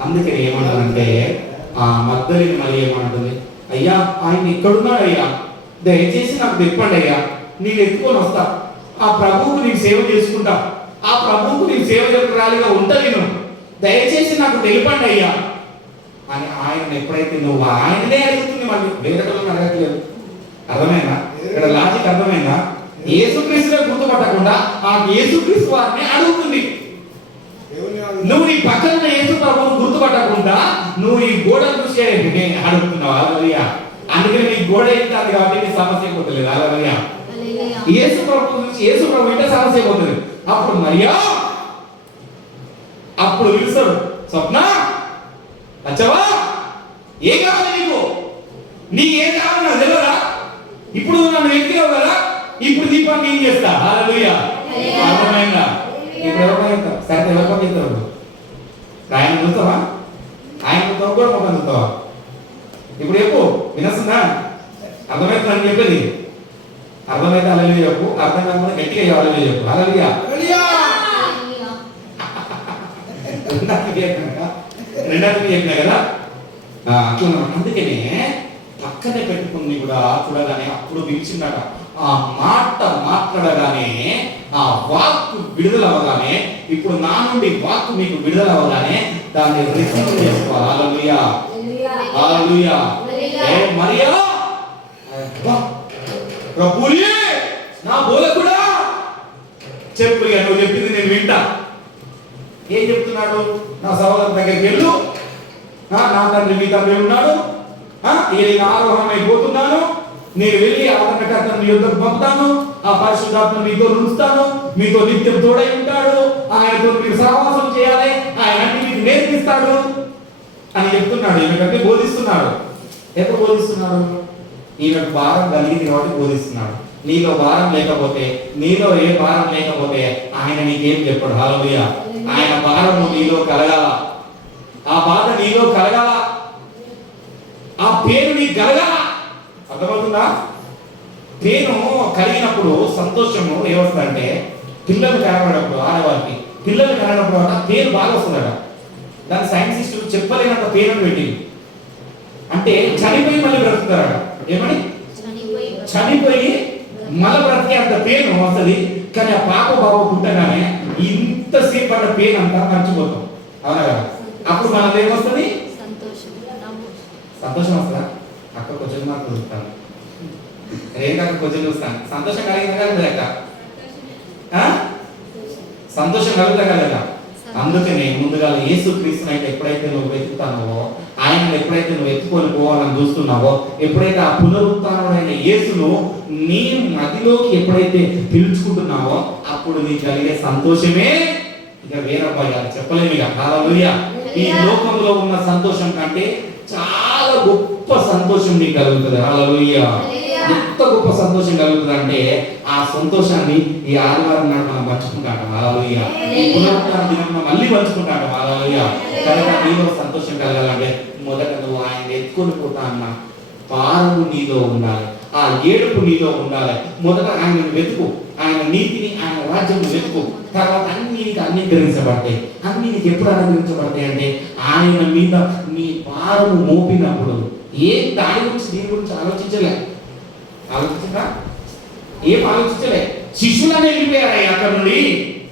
అందుకే ఏమంటారంటే మగ్దలేని మరి ఏమంటుంది? అయ్యా ఆయన ఇక్కడున్నాడు అయ్యా, దయచేసి నాకు తెప్పండి అయ్యా, నేను ఎత్తుకొని వస్తా, ఆ ప్రభువుకు నేను సేవ చేసుకుంటా, ఆ ప్రభువుకు నేను సేవ చేయరాలిగా ఉంటా, నేను దయచేసి నాకు తెలిపండి అయ్యా అని ఆయన ఎప్పుడైతే నువ్వు ఆయననే అడుగుతుంది, మళ్ళీ వేరే అడగట్లేదు. అర్థమైందా? ఇక్కడ లాజిక్ అర్థమైందా? యేసుక్రీస్తునే గుర్తుపట్టకుండా ఆ యేసుక్రీస్తు వారిని అడుగుతుంది. నువ్వు నీ పక్కన ఉన్న యేసు ప్రభువును గుర్తుపట్టకుండా నువ్వు ఈ గోడను చూసి అడుగుతున్నావు. హల్లెలూయా. అందుకని నీ గోడ అవుతుంది కాబట్టి నీ సమస్య పోతలేదు. హల్లెలూయా. యేసు ప్రభు అంటే సమస్య పోతుంది. అప్పుడు మరియా అప్పుడు పిలుస్తాడు, స్వప్న వచ్చావా, ఏం కావాలి నీకు ఏం కావాలి నాకు తెలియదా? ఇప్పుడు నన్ను ఎక్కినావు కదా, ఇప్పుడు నీ పని నేను చేస్తా. హల్లెలూయా. అర్థమైందా? ఇప్పుడు ఎవరు సరే ఎవరు పని చేస్తారు? ఆయన చూస్తావా? ఆయన చూస్తావు కూడా ఒక చూస్తావా? ఇప్పుడు చెప్పు, వినస్తుందా? అర్థమైతే అని చెప్పేది అర్థమైతే హల్లెలూయా చెప్పు, అర్థం కాకుండా గట్టిగా హల్లెలూయా చెప్పు. హల్లెలూయా. రెండాటికి చెప్పినా కదా. అట్లా అందుకనే పక్కనే పెట్టుకుని కూడా చూడగానే అప్పుడు పిలిచిందట. ఆ మాట మాట్లాడగానే ఆ వాక్కు విడుదల అవగానే, ఇప్పుడు నా నుండి వాక్కు మీకు విడుదల అవగానే దాన్ని రిసీవ్ చేసుకోవాలి. హల్లెలూయా, హల్లెలూయా. మరియా ప్రభువే నా బోధకుడా చెప్పు, ఇక నువ్వు చెప్పింది నేను వింటా. ఏం చెప్తున్నాడు? నా సహోదరు దగ్గరికి వెళ్ళు, నా తండ్రి మీ తండ్రి ఉన్నాడు, నేను ఆరోహణమైపోతున్నాను, నేను వెళ్ళి ఆదరణకర్తను మీ యొద్దకు పంపుతాను, ఆ పరిశుద్ధాత్మను మీతో ఉంచుతాను, మీతో నిత్యం తోడై ఉంటాడు, ఆయనతో మీరు సహవాసం చేయాలి, ఆయన అన్ని మీకు నేర్పిస్తాడు అని చెప్తున్నాడు. ఈయనకంటే బోధిస్తున్నాడు. ఎప్పుడు బోధిస్తున్నాడు? ఈయనకు భారం కలిగింది కాబట్టి బోధిస్తున్నాడు. నీలో భారం లేకపోతే, నీలో ఏ భారం లేకపోతే ఆయన నీకేం చెప్పాడు. హల్లెలూయా. ఆయన భారము నీలో కలగాల, ఆ బాధ నీలో కలగాల, ఆ పేరు నీకు కలగాల. అర్థమవుతుందా? పేరు కలిగినప్పుడు సంతోషము ఏమొస్తుందంటే, పిల్లలు కనబడినప్పుడు, ఆడవారికి పిల్లలు కనబడినప్పుడు పేరు బాగా వస్తుందట. దాని సైంటిస్టులు చెప్పలేనంత పేరును పెట్టింది. అంటే చనిపోయి మళ్ళీ బ్రతుకుతారట. ఏమని? చనిపోయి మళ్ళీ బ్రతికే అంత పేరు వస్తుంది. కానీ ఆ పాప బాబు పుట్టగానే ఇంతసేపు అన్న పేరు అంతా మర్చిపోతాం. అవునా కదా? అప్పుడు మనది ఏమొస్తుంది? సంతోషం వస్తుందా? అక్కడ కొంచెం మాత్రం చూస్తాను, రేఖ కొంచెం చూస్తాను. సంతోషం కలిగిందా కలగలేక? సంతోషం కలుగుతా కలగలేక? అందుకనే ముందుగా యేసుక్రీస్తుని అయితే ఎప్పుడైతే నువ్వు వెతుకుతావో, ఆయనను ఎప్పుడైతే నువ్వు ఎత్తుకొని పోవాలని చూస్తున్నావో, ఎప్పుడైతే ఆ పునరుత్థానుడైన యేసును నీ మదిలోకి ఎప్పుడైతే పిలుచుకుంటున్నావో, అప్పుడు నీకు కలిగే సంతోషమే ఇక వేరవ్వగా చెప్పలేము. ఇక హల్లెలూయా. ఈ లోకంలో ఉన్న సంతోషం కంటే చాలా గొప్ప సంతోషం నీకు కలుగుతుంది. హల్లెలూయా. ఎంత గొప్ప సంతోషం కలుగుతుంది అంటే, ఆ సంతోషాన్ని ఈ ఆదివారం నాడు మనం పంచుకుంటాం. హల్లెలూయా. ఈ పునరుత్థాన దినం మళ్ళీ పంచుకుంటాం. హల్లెలూయా. కనుక నీలో సంతోషం కలగాలంటే మొదట నువ్వు ఆయన ఎత్తుకొని పోతా అన్న భారము నీలో ఉండాలి, ఆ ఏడుపు నీలో ఉండాలి. మొదట ఆయన వెతుకు, ఆయన నీతిని, ఆయన రాజ్యం వెతుకు. తర్వాత అన్ని నీకు అంగీకరించబడతాయి. అన్ని నీకు ఎప్పుడు అనుగ్రహించబడతాయి అంటే, ఆయన మీద నీ భారము మోపినప్పుడు. ఏం దాని గురించి దీని గురించి ఆలోచించలే. ఆలోచించా? ఏం ఆలోచించలే. శిష్యులని వెళ్ళిపోయారు అక్కడ నుండి.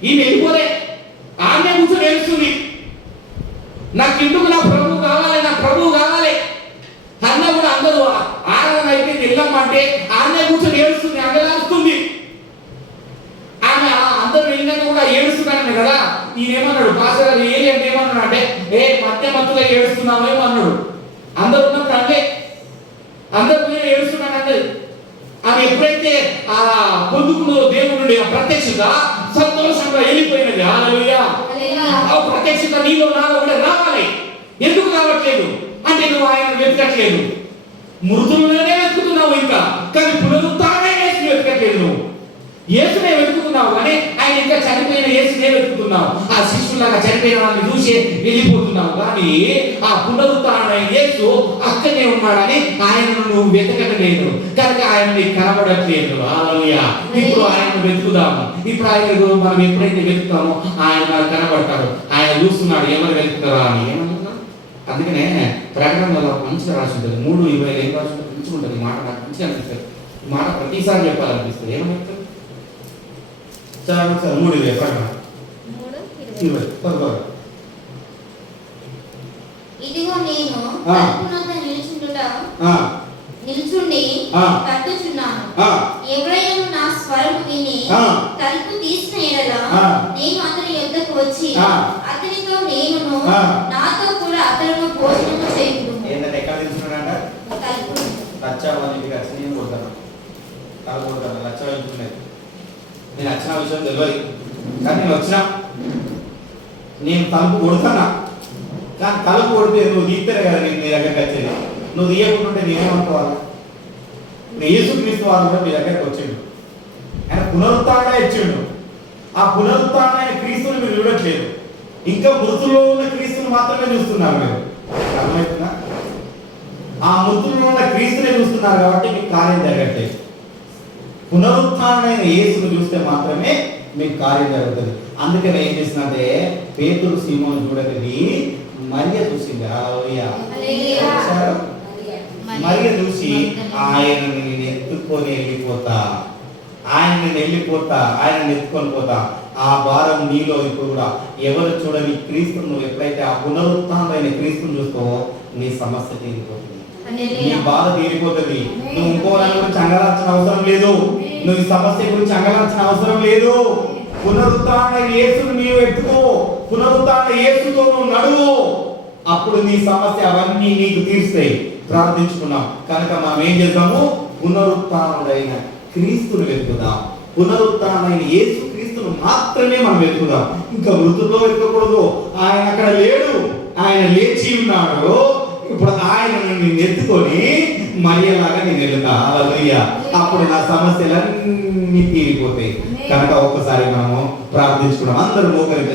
ఈమె వెళ్ళిపోలే. ఆమె కూర్చొని ఏడుస్తుంది, నాకు ఇందుకు నా ప్రభువు కావాలి, నా ప్రభువు కావాలి అన్న కూడా. అందరూ ఆరాధన అయిపోయింది, వెళ్ళామంటే ఆమె కూర్చొని ఏడుస్తుంది, అంగలాస్తుంది. ఆమె అందరూ వెళ్ళినాక కూడా ఏడుస్తున్నాను కదా. ఈయనేమన్నాడు? పాస్టర్ గారు ఏలి అంటే ఏమన్నాడు అంటే, మధ్య మధ్యలో ఏడుస్తున్నామేమో అన్నాడు. అందరూ ఉన్నప్పుడు అంటే అందరూ ఏడుస్తున్నాను అంటే, ఆమె ఎప్పుడైతే ఆ పొందుకున్న దేవుడి నుండి ప్రత్యక్షత సంతోషంగా వెళ్ళిపోయినది. హల్లెలూయా. ఆ ప్రత్యక్షత నీలో నాలో కూడా రావాలి. ఎందుకు రావట్లేదు అంటే, నువ్వు ఆయన వెతకట్లేదు. మృతులనే వెతుకుతున్నావు ఇంకా, కానీ పునరుత్థానమే యేసుని వెతకట్లేదు. నువ్వు యేసునే వెతుకుతున్నావు కానీ ఆయన ఇంకా చనిపోయిన యేసునే వెతుకుతున్నావు. ఆ శిష్యులాగా చనిపోయిన వాళ్ళని చూసి వెళ్ళిపోతున్నావు. కానీ ఆ పునరుత్థానమైన యేసు అక్కడనే ఉన్నాడని ఆయనను నువ్వు వెతకట్లేదు, కనుక ఆయన నీకు కనబడట్లేదు. హల్లెలూయా. ఇప్పుడు ఆయన వెతుకుదాము. ఇప్పుడు ఆయన మనం ఎప్పుడైతే వెతుకుతామో ఆయన మనకు కనబడతాడు. ఆయన చూస్తున్నాడు ఎవరు వెతుకుతారా అని. ఏమన్నా అందుకనే ప్రకటనలో మంచిగా రాసి ఉంటుంది. 3:20 ఏం రాసి ఉంటుంది? మంచిగా ఉంటుంది. మాట నాకు మంచిగా అనిపిస్తుంది. ఈ మాట ప్రతిసారి చెప్పాలనిపిస్తుంది. ఏమనిపిస్తుంది? చాలా 3:20 ప్రకటన 3:20. ఇదిగో నేను తలుపునొద్ద నిల్చుండి తట్టుచున్నాను. ఎవరైనా నా స్వరము విని తలుపు తీసిన యెడల నేను అతని యొద్దకు వచ్చి అతనితో నేనును నాతో కూడా అతడును భోజనము చేయుదును. ఏంటంటే ఎక్కడ నిల్చున్నాడంట? తలుపు లక్షవానికి వచ్చి నేను కొడతాను, తలుపు కొడతాను. లక్షవానికి నేను వచ్చిన విషయం తెలియదు, కానీ నేను వచ్చినా నేను తలుపు కొడుతున్నా. కానీ తలుపు కొడితే నువ్వు తీస్తేనే కదా నేను నీ దగ్గరికి వచ్చేది. నువ్వు తీయకుంటుంటే నేనేమనుకోవాలి? యేసుక్రీస్తు వారు కూడా మీ దగ్గరికి వచ్చిండు. ఆయన పునరుత్థానం ఇచ్చిండు. ఆ పునరుత్థానమైన క్రీస్తుని మీరు చూడట్లేదు, ఇంకా మృతుల్లో ఉన్న క్రీస్తుని మాత్రమే చూస్తున్నారు. మీరు అర్థమవుతుందా? ఆ మృతుల్లో ఉన్న క్రీస్తునే చూస్తున్నారు కాబట్టి మీకు కార్యం జరగట్లేదు. పునరుత్థానమైన యేసును చూస్తే మాత్రమే మీకు కార్యం జరుగుతుంది. అందుకని ఏం చేసిందంటే పేతురు సీమోను చూడకది మరియ చూసింది. హల్లెలూయా. మరియ చూసి ఆయనని నేను ఎత్తుకొని వెళ్ళిపోతా, ఆయనని ఎత్తుకొని పోతా. ఆ భారం నీలో ఇప్పుడు కూడా ఎవరు చూడని క్రీస్తును నువ్వు ఎప్పుడైతే ఆ పునరుత్థానమైన క్రీస్తును చూస్తావో నీ సమస్య తీరిపోతుంది, నీ బాధ తీరిపోతుంది. నువ్వు ఇంకో దాని గురించి అంగలార్చిన అవసరం లేదు, నువ్వు ఈ సమస్య గురించి అంగలార్చిన అవసరం లేదు. పునరుత్థాన యేసును నీవు ఎత్తుకో, పునరుత్థాన యేసుతో నువ్వు నడువు, అప్పుడు నీ సమస్య అవన్నీ నీకు తీరుస్తాయి. ప్రార్థించుకున్నాం కనుక మనం ఏం చేద్దాము, పునరుత్థానుడైన క్రీస్తును వెతుకుదాం. పునరుత్థానమైన యేసు క్రీస్తును మాత్రమే మనం వెతుకుదాం, ఇంకా మృతుల్లో వెతకకూడదు. ఆయన అక్కడ లేడు, ఆయన లేచి ఉన్నాడు. ఇప్పుడు ఆయన నేను ఎత్తుకొని మరియలాగా నేను వెళ్తా. హల్లెలూయా. అప్పుడు నా సమస్యలన్నీ తీరిపోతాయి. కనుక ఒక్కసారి మనము ప్రార్థించుకున్నాం. అందరూ మోకరించి